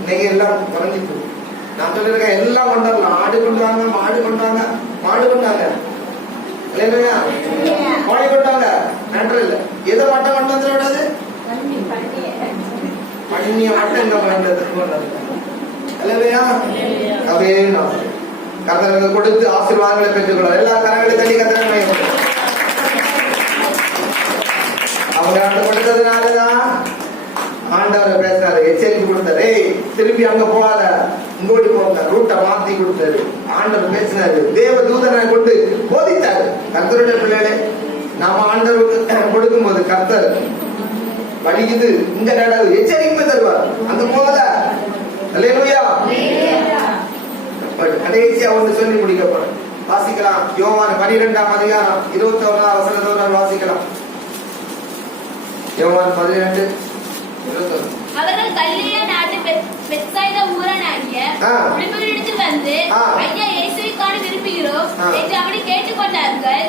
இன்னைக்கு எல்லாம் குறைஞ்சி போகும். நான் சொல்லிருக்கேன், எல்லாம் கொண்டு வரலாம். ஆடு கொண்டு வாங்க, மாடு கொண்டு வாங்க, மாடு கொண்டாங்க, கோழி கொண்டாங்க, நன்று இல்லை. எதை மட்டும் கொண்டு வந்து விடாது, பண்ணிய மட்டும் இங்க வேண்டது. கர்த்தருக்கு கொடுத்து ஆசீர்வாதங்களை பெற்றுக்கொள்ள எல்லா கரங்களை தள்ளி கர்த்தரை அவங்க கொடுத்ததுனாலதான் ஆண்டவர் பேசுறாரு, எச்சரிக்கை கொடுத்தாரு. திருப்பி அங்க போகாத, இங்கோடி போங்க, ரூட்டை மாத்தி கொடுத்தாரு. ஆண்டவர் பேசினாரு, தேவ தூதனை கொண்டு போதித்தாரு. கர்த்தருடைய பிள்ளைகளே, நாம ஆண்டவருக்கு கொடுக்கும் போது கர்த்தர் வலிக்குது, இந்த நடவு எச்சரிக்கை தருவார். அந்த போல அல்லேலூயா. கடைசியா ஒன்று சொல்லி முடிக்கப்படும். வாசிக்கலாம், யோவான் 12ஆம் அதிகாரம் 21ஆம் வசனத்தோடு வாசிக்கலாம். யோவான் 12:21. அவர்கள் கலிலேயா நாட்டு பெத்சாய்தா ஊரானாகிய பிலிப்பினிடத்தில் வந்து, ஐயா, இயேசுவை காண விரும்புகிறோம் என்று அவனை கேட்டுக்கொண்டார்கள்.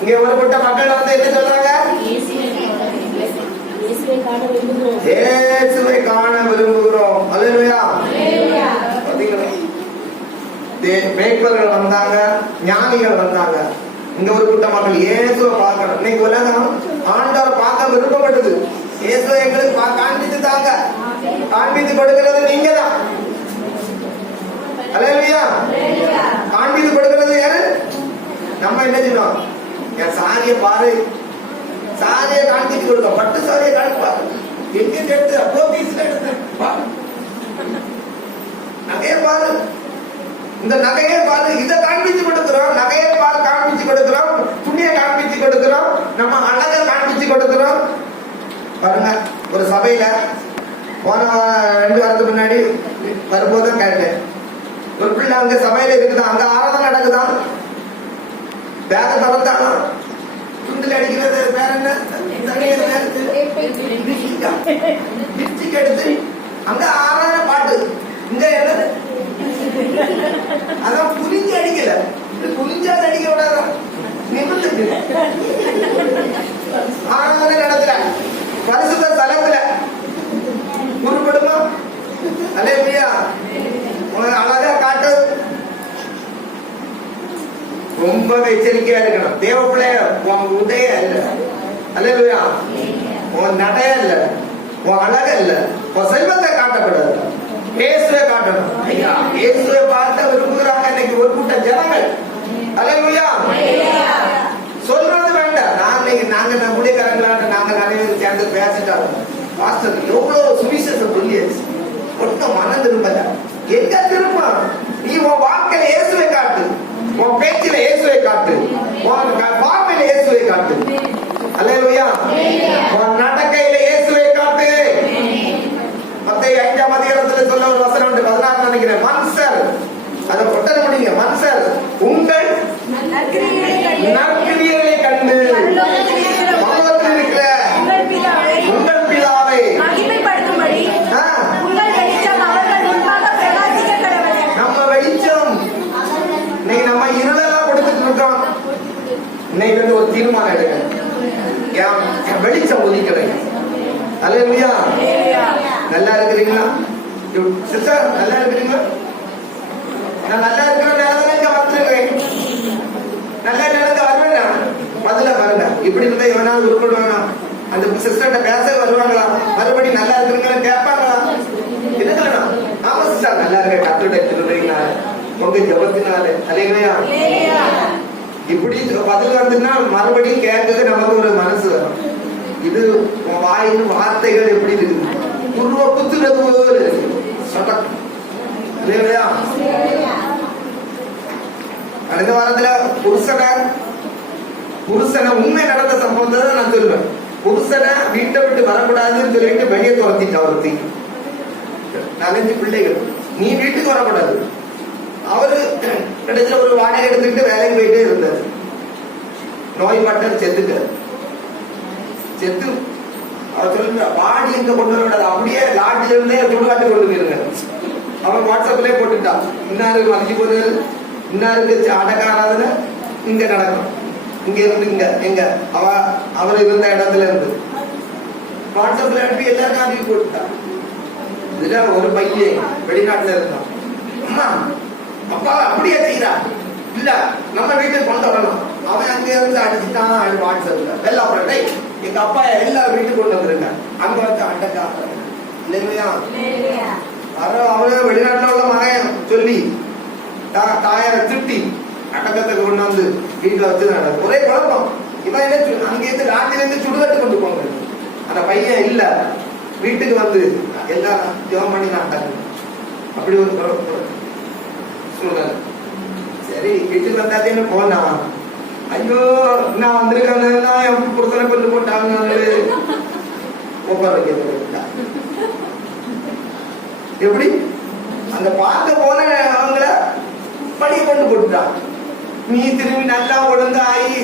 இங்கே வரப்பட்ட மக்கள் வந்து என்ன சொல்றாங்க? இயேசுவை காண விரும்புகிறோம். அல்லேலூயா. பாத்தீங்களா, மேய்ப்பர்கள் வந்தாங்க, ஞானிகள் வந்தாங்க. இங்க ஒரு கூட்ட மக்கள் இயேசுவை பார்க்கணும். இன்னைக்கு உலகம் ஆண்டவர் பார்க்க விருப்பப்பட்டது. இயேசுவை எங்களுக்கு காண்பித்து தாங்க, காண்பித்து கொடுக்கிறது நீங்க தான். அல்லேலூயா. காண்பித்து கொடுக்கிறது யாரு? நம்ம என்ன செய்யணும்? என் சாரியை பாரு, சாரியை காண்பித்து கொடுக்க, பட்டு சாரியை காண்பாரு, எங்க எடுத்து அப்போ பீஸ்ல எடுத்து நகையை பாரு, இந்த நகையை பாரு, இதை காண்பிச்சு கொடுக்கிறோம். நகையை பாரு காண்பிச்சு கொடுக்கிறோம், துணியை காண்பிச்சு கொடுக்கிறோம், நம்ம அழகை காண்பிச்சு கொடுக்கிறோம். பாருங்க, ஒரு சபையில போன 2 வாரத்துக்கு முன்னாடி வரும்போதும் கேட்டேன், ஒரு பிள்ளை அங்க சபையில இருக்குதான், அங்க ஆராதனை நடக்குதான், பேக திறந்தாலும் துண்டில் அடிக்கிறது, வேற என்ன எடுத்து அங்க ஆராதனை பாட்டு, இங்க என்னது அதான் புரிஞ்சு அடிக்கல, புரிஞ்சாது அடிக்க விடாதான், நிமிர்ந்துட்டு ஆராதனை நடத்துல பரிசுத்த ஸ்தலத்துல உருப்படுமா? அல்லேலூயா. அழகா காட்டு. ரொம்ப எச்சரிக்கையா இருக்கணும். தேவ பிள்ளைய உன் உடைய இல்ல, அல்லேலூயா, உன் நடைய இல்ல, உன் அழக இல்ல, உன் செல்வத்தை காட்டக்கூடாது, இயேசுவை காட்டணும். ஐயா, இயேசுவை பார்த்த விரும்புகிறாங்க இன்னைக்கு ஒரு கூட்ட ஜனங்கள். அல்லேலூயா. சொல்றது வேண்டாம். நாங்க நம்முடைய கரங்களாட்ட நாங்க நிறைய பேர் சேர்ந்து பேசிட்டாங்க. பாஸ்டர் எவ்வளவு சுவிசேஷம் சொல்லியாச்சு, ஒட்ட மனம் திரும்பல. எங்க திரும்ப? நீ உன் வாழ்க்கையில இயேசுவை காட்டு, உன் பேச்சில இயேசுவை காட்டு, உன் பார்வையில இயேசுவை காட்டு. அல்லேலூயா. உன் நடக்கையில இயேசுவை காட்டு. மத்தேயு 5ஆம் அதிகாரத்துல சொல்ல ஒரு வசனம் உண்டு, 16 நினைக்கிறேன். மனுஷர், அதை ஒட்டன முடியுங்க, மனுஷர் உங்கள் நற்கிரியைகளை கண்டு பரலோகத்தில் இருக்கிற உங்கள் பிதாவை மகிமைப்படுத்தும்படி உங்கள் வெளிச்சம் அவர்கள் முன்பாக பிரகாசிக்க கடவுளே. நம்ம வெளிச்சம் இன்னைக்கு நம்ம இருளெல்லாம் கொடுத்துட்டு இருக்கோம். இன்னைக்கு வந்து ஒரு தீர்மானம் எடுங்க, என் வெளிச்சம் ஒதுக்கிறேன். அல்லேலூயா. நல்லா இருக்கிறீங்களா சிஸ்டர்? நல்லா இருக்கிறீங்களா? நான் நல்லா இருக்கிறேன், இங்க வந்துருக்கிறேன். நல்லா நினைக்க வருவேன். பதில பாருங்க, இப்படி இருந்தா எவனாவது உருப்படுவாங்க? அந்த சிஸ்டர்கிட்ட பேச வருவாங்களா? மறுபடியும் நல்லா இருக்கிறீங்களா கேட்பாங்களா? இருக்கணும். ஆமா சிஸ்டர், நல்லா இருக்க, கத்துட்டீங்களா உங்க ஜபத்தினால. அல்லேலூயா. இப்படி பதில் வந்துன்னா மறுபடியும் கேட்கறது நமக்கு ஒரு மனசு வரும். இது வாயின் வார்த்தைகள் எப்படி இருக்கு, குருவ குத்துறது போல இருக்கு. அடுத்த வாரத்துல புருஷனை உண்மை நடந்த சம்பவத்தை தான் நான் சொல்லுவேன். புருஷனை வீட்டை விட்டு வரக்கூடாதுன்னு சொல்லிட்டு வெளியே துரத்திட்டா ஒருத்தி. 4-5 பிள்ளைகள், நீ வீட்டுக்கு வரக்கூடாது. அவரு கடைசியில ஒரு வாடகை எடுத்துக்கிட்டு வேலைக்கு போயிட்டே இருந்தாரு. நோய்பட்ட செத்துட்டாரு. செத்து அவர் சொல்லுங்க, பாடி எங்க கொண்டு வரக்கூடாது, அப்படியே லாட்ஜில இருந்தே சுடுகாட்டு கொண்டு போயிருங்க. அவன் வாட்ஸ்அப்லயே போட்டுட்டான், இன்னாருக்கு மறைஞ்சு போறது, இன்னாருக்கு அடக்காராதுன்னு இங்க நடக்கும், இங்க இருந்து இங்க எங்க அவர் இருந்த இடத்துல இருந்து வாட்ஸ்அப்ல அனுப்பி எல்லாருக்கும் அனுப்பி போட்டுட்டான். இதுல ஒரு பையன் வெளிநாட்டுல இருந்தான், அம்மா அப்பா அப்படியே செய்யறா, இல்ல நம்ம வீட்டுக்கு கொண்டு வரணும். அவன் அங்க இருந்து அடிச்சுட்டான் வாட்ஸ்அப்ல வெள்ளாப்படை, எங்க அப்பா எல்லா வீட்டுக்கு கொண்டு வந்துருங்க, அங்க வந்து அண்டக்கா இல்லையா அவரு வெளிநாட்டுல உள்ள மகன் சொல்லி தாயார திட்டி அடக்கத்துக்கு கொண்டு வந்து வீட்டுல வச்சு நடக்கும். ஒரே குழப்பம். இவன் என்ன அங்கிருந்து ராத்திரிலிருந்து சுடுகட்டு கொண்டு போங்க. அந்த பையன் இல்ல, வீட்டுக்கு வந்து எல்லாரும் ஜெபம் பண்ணி நாட்டாங்க. அப்படி ஒரு சூழ்நிலை. சரி வீட்டுக்கு வந்தாத்தேன்னு போனா, ஐயோ நான் வந்திருக்கேன்னா என் புருஷனை கொண்டு போட்டாங்க ஒப்பார வைக்க. எப்படி அந்த பார்க்க போன அவங்கள படிய கொண்டு போட்டுட்டான். நீ திரும்பி நல்லா ஒழுங்காயி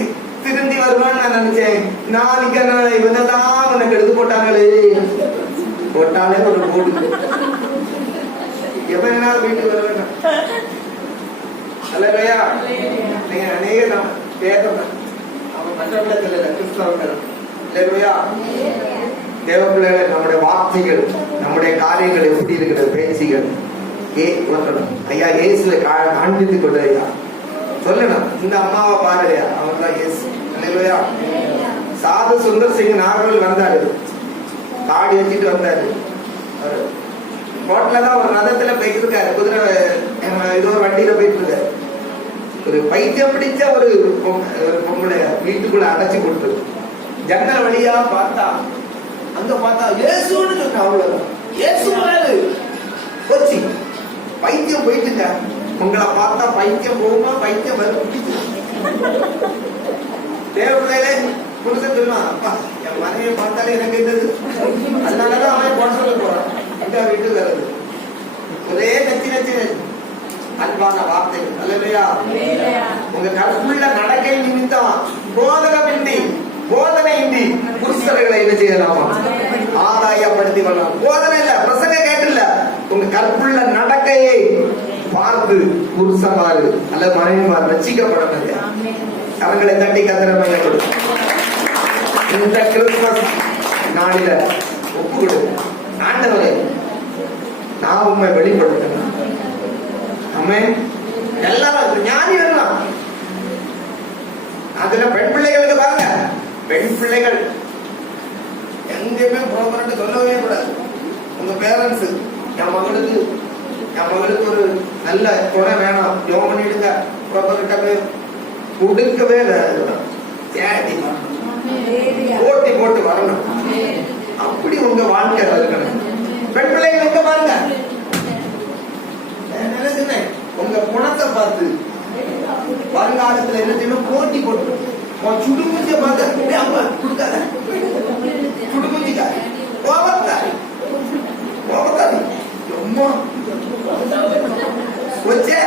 திரும்பி வருவான்னு நான் நினைச்சேன். நாளைக்கு இவனதான் உனக்கு எடுத்து போட்டாங்களே, போட்டாலே ஒரு போடு எவனா வீட்டுக்கு வருவேன். அல்லையா நீங்க அநேக பேசணும். அவன் மற்றவர்கள் இல்லை, கிறிஸ்தவர்கள் இல்லையா. தேவ பிள்ளைகளை நம்முடைய வார்த்தைகள், நம்முடைய காரியங்கள் எப்படி இருக்கிற பேச்சுகள் ஐயா இயேசுல காண்பித்துக் கொண்டு ஐயா சொல்லணும். இந்த அம்மாவை பாருயா, அவன் தான் இயேசு. அல்லேலூயா. சாது சுந்தர் சிங் நாகர்கள் வந்தாரு, தாடி வச்சுட்டு வந்தாரு. ரோட்ல தான் ஒரு ரதத்துல போயிட்டு இருக்காரு, குதிரை ஏதோ ஒரு வண்டியில போயிட்டு இருக்காரு. ஒரு பைத்தியம் பிடிச்ச ஒரு பொம்பளை வீட்டுக்குள்ள அடைச்சு கொடுத்து ஜன்னல் வழியா பார்த்தா, அங்க பார்த்தா இயேசுன்னு சொன்ன, அவ்வளவு இயேசு போச்சு. பைத்தியம் போயிட்டுங்க. உங்களை பார்த்தா பைத்தியம் போகுமா, பைத்தியம் வரும். தேவையில்லை புருஷன் சொல்லுவான், அப்பா என் மனைவியை பார்த்தாலே எனக்கு இருந்தது, அதனாலதான் அவன் போட சொல்ல போறான். இந்த வீட்டுக்கு வருது ஒரே நச்சு நச்சு அன்பான வார்த்தைகள். அல்லையா உங்க கருப்புள்ள நடக்கை நிமித்தம் போதனை இன்றி புருஷர்களை என்ன செய்யலாமா ஆதாயப்படுத்தி கொள்ளலாம். போதனை இல்ல, பிரசங்க கேட்டுல, உங்க கற்புள்ள நடக்கையை பார்த்து புருஷமாறு அல்லது மனைவிமாறு ரட்சிக்கப்படணும். அவங்களை தட்டி கத்திரமையை கொடுக்கும். இந்த கிறிஸ்துமஸ் நாளில ஒப்பு கொடு. ஆண்டவரே நான் உண்மை வெளிப்படுத்தணும். எல்லாரும் ஞானி வரலாம். அதுல பெண் பிள்ளைகளுக்கு பாருங்க, பெண் பிள்ளைகள் எங்கேயுமே ப்ரோக்ராம் சொல்லவே கூடாது. உங்க பேரண்ட்ஸ் என் மகளுக்கு ஒரு நல்ல துணை வேணும், ஜோம் பண்ணிடுங்க, ப்ரோக்ராம் கொடுக்கவே போட்டி போட்டு வரணும். அப்படி உங்க வாழ்க்கை இருக்கணும். பெண் பிள்ளைகளுக்கு பாருங்க, உங்க குணத்தை பார்த்து வருங்காலத்துல என்ன செய்யணும், போட்டி போட்டு சுடுமுஞ்சிய பார்த்து அம்மா கொடுக்காத, சுடுமுஞ்சிக்கா கோபத்தாரி அம்மா வச்சே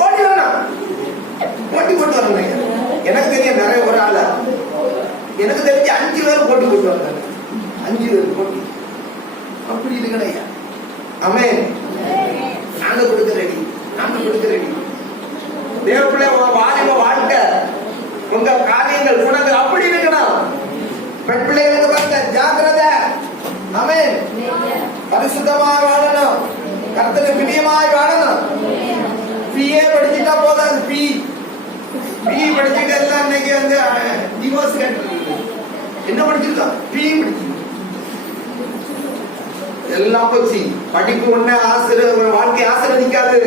ஓடி வரணும், போட்டி போட்டு வரணும். எனக்கு தெரிய நிறைய ஒரு ஆள எனக்கு தெரிஞ்சு 5 பேர் போட்டி போட்டு வந்தாங்க. 5 பேர் போட்டி. அப்படி இருக்கணையா அமே நாங்க கொடுக்க ரெடி, நாங்க கொடுக்க ரெடி. தேவப்பிள்ளை வாலிப வாழ்க்கை, உங்க காரியங்கள் குணங்கள் அப்படி இருக்கணும். பெண் பிள்ளைகளுக்கு பாருங்க, ஜாக்கிரதை. ஆமென். பரிசுத்தமாய் வாழணும், கர்த்தருக்கு பிரியமாய் வாழணும். பிஏ படிச்சுட்டா போதாது, பி படிச்சுட்டு எல்லாம் இன்னைக்கு வந்து டிவோர்ஸ் கேட்டு என்ன படிச்சிருக்கோம், பி படிச்சு எல்லாம் போச்சு. படிப்பு ஒண்ணு வாழ்க்கை ஆசீர்வதிக்காது.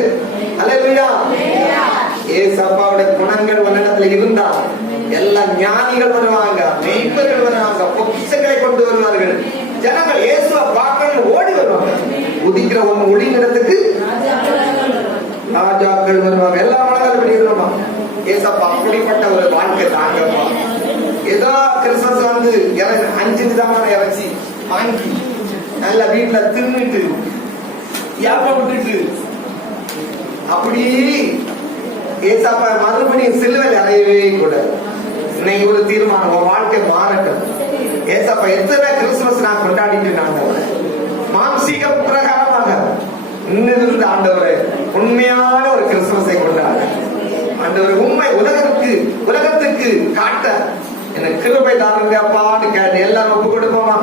அல்லேலூயா. ஏசப்பாவுடைய குணங்கள் உன்னிடத்துல இருந்தா எல்லா ஞானிகள் வருவாங்க, மெய்ப்பர்கள் வருவாங்க, பொக்கிஷங்களை கொண்டு வருவார்கள். ஜனங்கள் இயேசுவை பார்க்கணும் ஓடி வருவாங்க. உதிக்கிற ஒளி இடத்துக்கு ராஜாக்கள் வருவாங்க. எல்லா மனங்களும் வெளியிடுறோமா ஏசப்பா அப்படிப்பட்ட ஒரு வாழ்க்கை தாங்கப்பா. ஏதோ கிறிஸ்மஸ் வந்து 5 விதமான இறைச்சி வாங்கி நல்ல வீட்டுல தின்னுட்டு யாப்ப விட்டுட்டு அப்படி ஏசப்பா மறுபடியும் சிலுவையில் அறையவே கூட. இன்னைக்கு ஒரு தீர்மானம், உன் வாழ்க்கை மாறட்டும். ஏசப்பா எத்தனை கிறிஸ்துமஸ் நான் கொண்டாடிட்டு நாங்க மாம்சீக பிரகாரமாக இன்னும் உண்மையான ஒரு கிறிஸ்துமஸை கொண்டாடு. ஆண்டவர் உண்மை உலகத்துக்கு காட்ட எனக்கு கிருபை தாருங்க அப்பான்னு கேட்டு எல்லாரும் ஒப்பு கொடுப்போமா?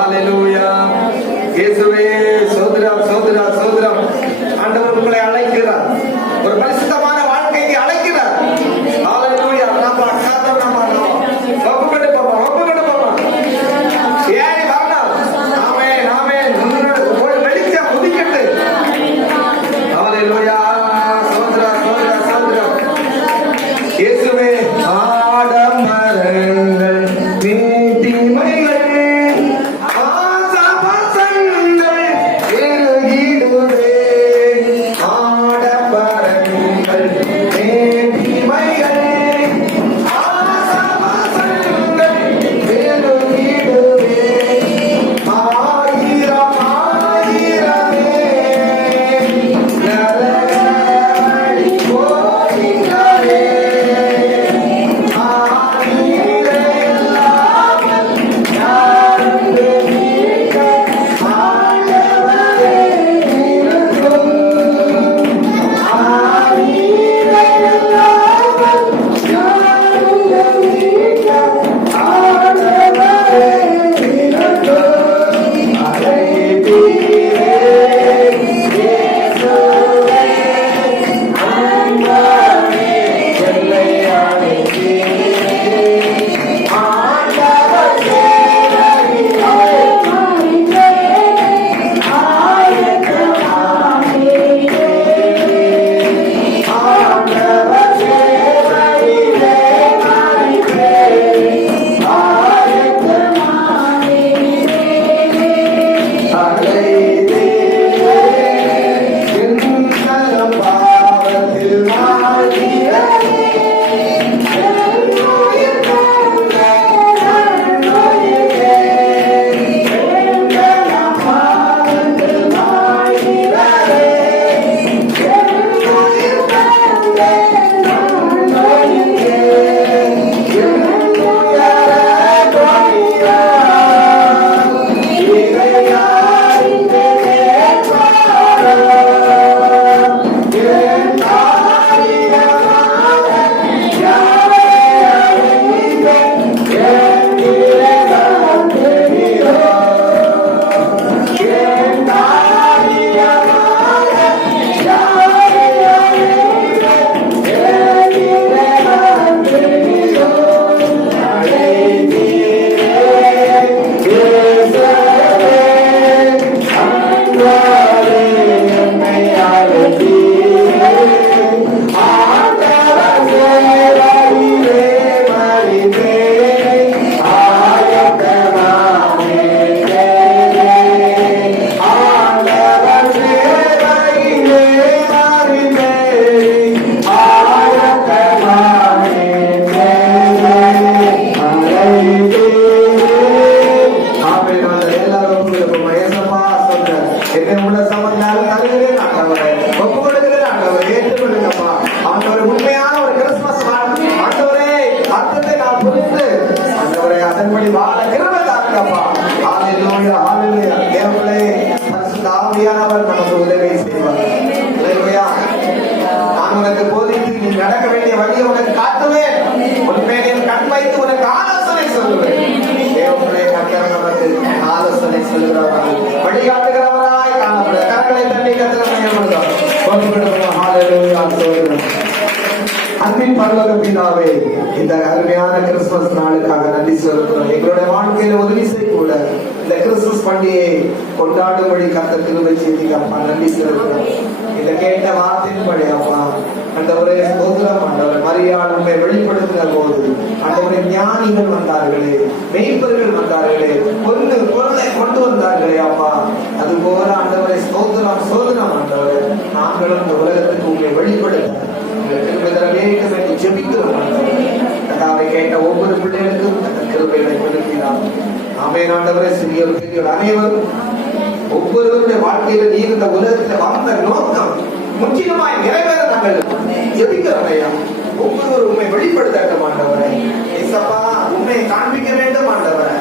ஹல்லேலூயா. இயேசுவே சோதரம் சோதரம் சோதரம். ஆண்டவர் உங்களை அழைக்கிறார், ஒரு பரிசுத்தமான வாழ்க்கைக்கு அழைக்கிறார். ஹல்லேலூயா. நம்ம சாதம் நம்ம ஒப்பு கொடுப்போமா? ஒப்பு கொடுப்போமா? ஏறி வரணும். ஆமென் ஆமென். உன்னோட ஒரு வெளிச்சம் உதிக்கட்டு. ஹல்லேலூயா. சோதரம் சோதரம் சோதரம். இயேசுவே ஆடம்பரங்கள் நீதிமைகள் ஆசாபாசங்கள் பெருகிடுவே. ஆடம்பரங்கள் நீதிமைகள் ஆசாபாசங்கள் பெருகிடுவே. ஆயிரம் ஆயிரமே நரகவழி போகிறே. அதன்படி வாழ கிருபை தாருங்கப்பா. ஹல்லேலூயா ஹல்லேலூயா. தேவனே பரிசுத்த ஆவியானவர் நமக்கு உதவி செய்வார். ஹல்லேலூயா. நான் உனக்கு போதித்து நீ நடக்க வேண்டிய வழியை உனக்கு காட்டுவேன். உன்மேல் என் கண் வைத்து உனக்கு ஆலோசனை சொல்லுவேன். தேவனே கர்த்தர் நமக்கு ஆலோசனை சொல்லுகிறவர், வழிகாட்டுகிறவராய் காணப்பட கரங்களை தட்டி கர்த்தரை மகிமைப்படுத்துவோம். ஹல்லேலூயா. அன்பின் பரலோக பிதாவே, இந்த அருமையான கிறிஸ்துமஸ் நாளுக்காக நன்றி சொல்கிறோம். எங்களுடைய வாழ்க்கையில உதவி செய்யக்கூட இந்த கிறிஸ்துமஸ் பண்டிகையை கொண்டாடும்படி கர்த்தர் கிருபை செய்தீங்க அப்பா, நன்றி சொல்கிறோம். இந்த கேட்ட வார்த்தையின்படி அப்பா ஆண்டவரே ஸ்தோத்திரம். ஆண்டவரே மரியாள் உண்மை வெளிப்படுத்தின போது ஆண்டவரே ஞானிகள் வந்தார்களே, மெய்ப்பர்கள் வந்தார்களே, பொருளை கொண்டு வந்தார்களே அப்பா, அது போல ஆண்டவரே ஸ்தோத்திரம் சோதனம். ஆண்டவரே நாங்களும் இந்த உலகத்துக்கு உண்மை வெளிப்படுத்த கேட்ட ஒவ்வொரு பிள்ளைகளுக்கும் கிருபைகளை கொடுக்கிறார். ஆமென் ஆண்டவரே. சிறியோர் பெரியோர் அனைவரும் ஒவ்வொருவருடைய வாழ்க்கையில நீ இந்த உலகத்தில் வந்த நோக்கம் முற்றிலுமாய் நிறைவேற நாங்கள் ஜெபிக்கிறோம் ஐயா. ஒவ்வொருவரும் உண்மை வெளிப்படுத்த மாட்டவரே ஏசப்பா, உண்மையை காண்பிக்க வேண்டும் ஆண்டவரே.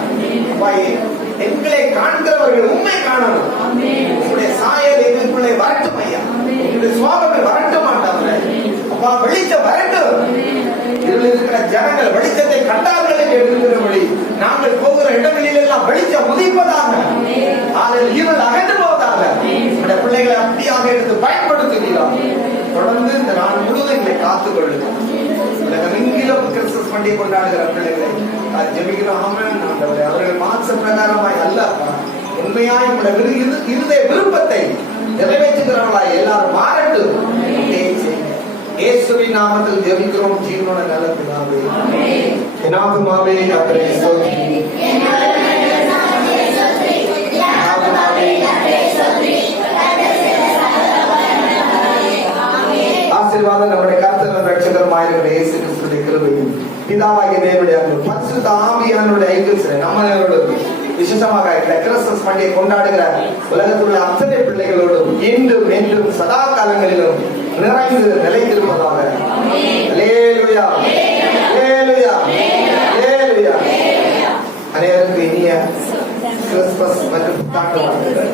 எங்களை காண்கிறவர்கள் உண்மை காணணும். உங்களுடைய சாயல் எங்களுக்குள்ளே வரட்டும் ஐயா. ஜனங்கள் வெளிச்சத்தை கண்டார்கள் என்று எழுதுகிறபடி நாங்கள் போகிற இடங்களில் எல்லாம் வெளிச்சம் உதிப்பதாக, அதில் இருள் அகன்று போவதாக. நம்முடைய பிள்ளைகளை அப்படியாக எடுத்து பயன்படுத்துகிறோம். தொடர்ந்து இந்த நாள் முழுவதும் எங்களை காத்துக் கொள்ளுங்கள். உலகமெங்கிலும் கிறிஸ்துமஸ் பண்டிகை கொண்டாடுகிற பிள்ளைகளை ஜெபிக்கிறோம். அவர்கள் மாச பிரகாரமாய் அல்ல, உண்மையாய் இருதய விருப்பத்தை நிறைவேற்றுகிறவர்களாய் எல்லாரும் மாறட்டும். இயேசுவின் நாமத்தில் ஜெபிக்கிறோம் ஜீவனோட நல்ல பிதாவே. என் ஆத்துமாவே கர்த்தரை ஸ்தோத்திரி. ஆசீர்வாதம் நம்முடைய கர்த்தர் ரட்சகருமாயிருக்கிற இயேசு கிறிஸ்துவின் கிருபையும் பிதாவாகிய தேவனுடைய அன்பும் பரிசுத்த ஆவியானவருடைய ஐக்கியம் நம்மளோடு விசேஷமாக இந்த கிறிஸ்துமஸ் பண்டிகை கொண்டாடுகிற உலகத்தில் உள்ள அத்தனை பிள்ளைகளோடும் இன்றும் என்றும் சதா காலங்களிலும் நிறைந்து நிலைத்திருப்பதாக. அல்லேலூயா, அல்லேலூயா, அல்லேலூயா. அனைவருக்கும் இனிய கிறிஸ்துமஸ் மற்றும் புத்தாண்டு வாழ்த்துக்கள்.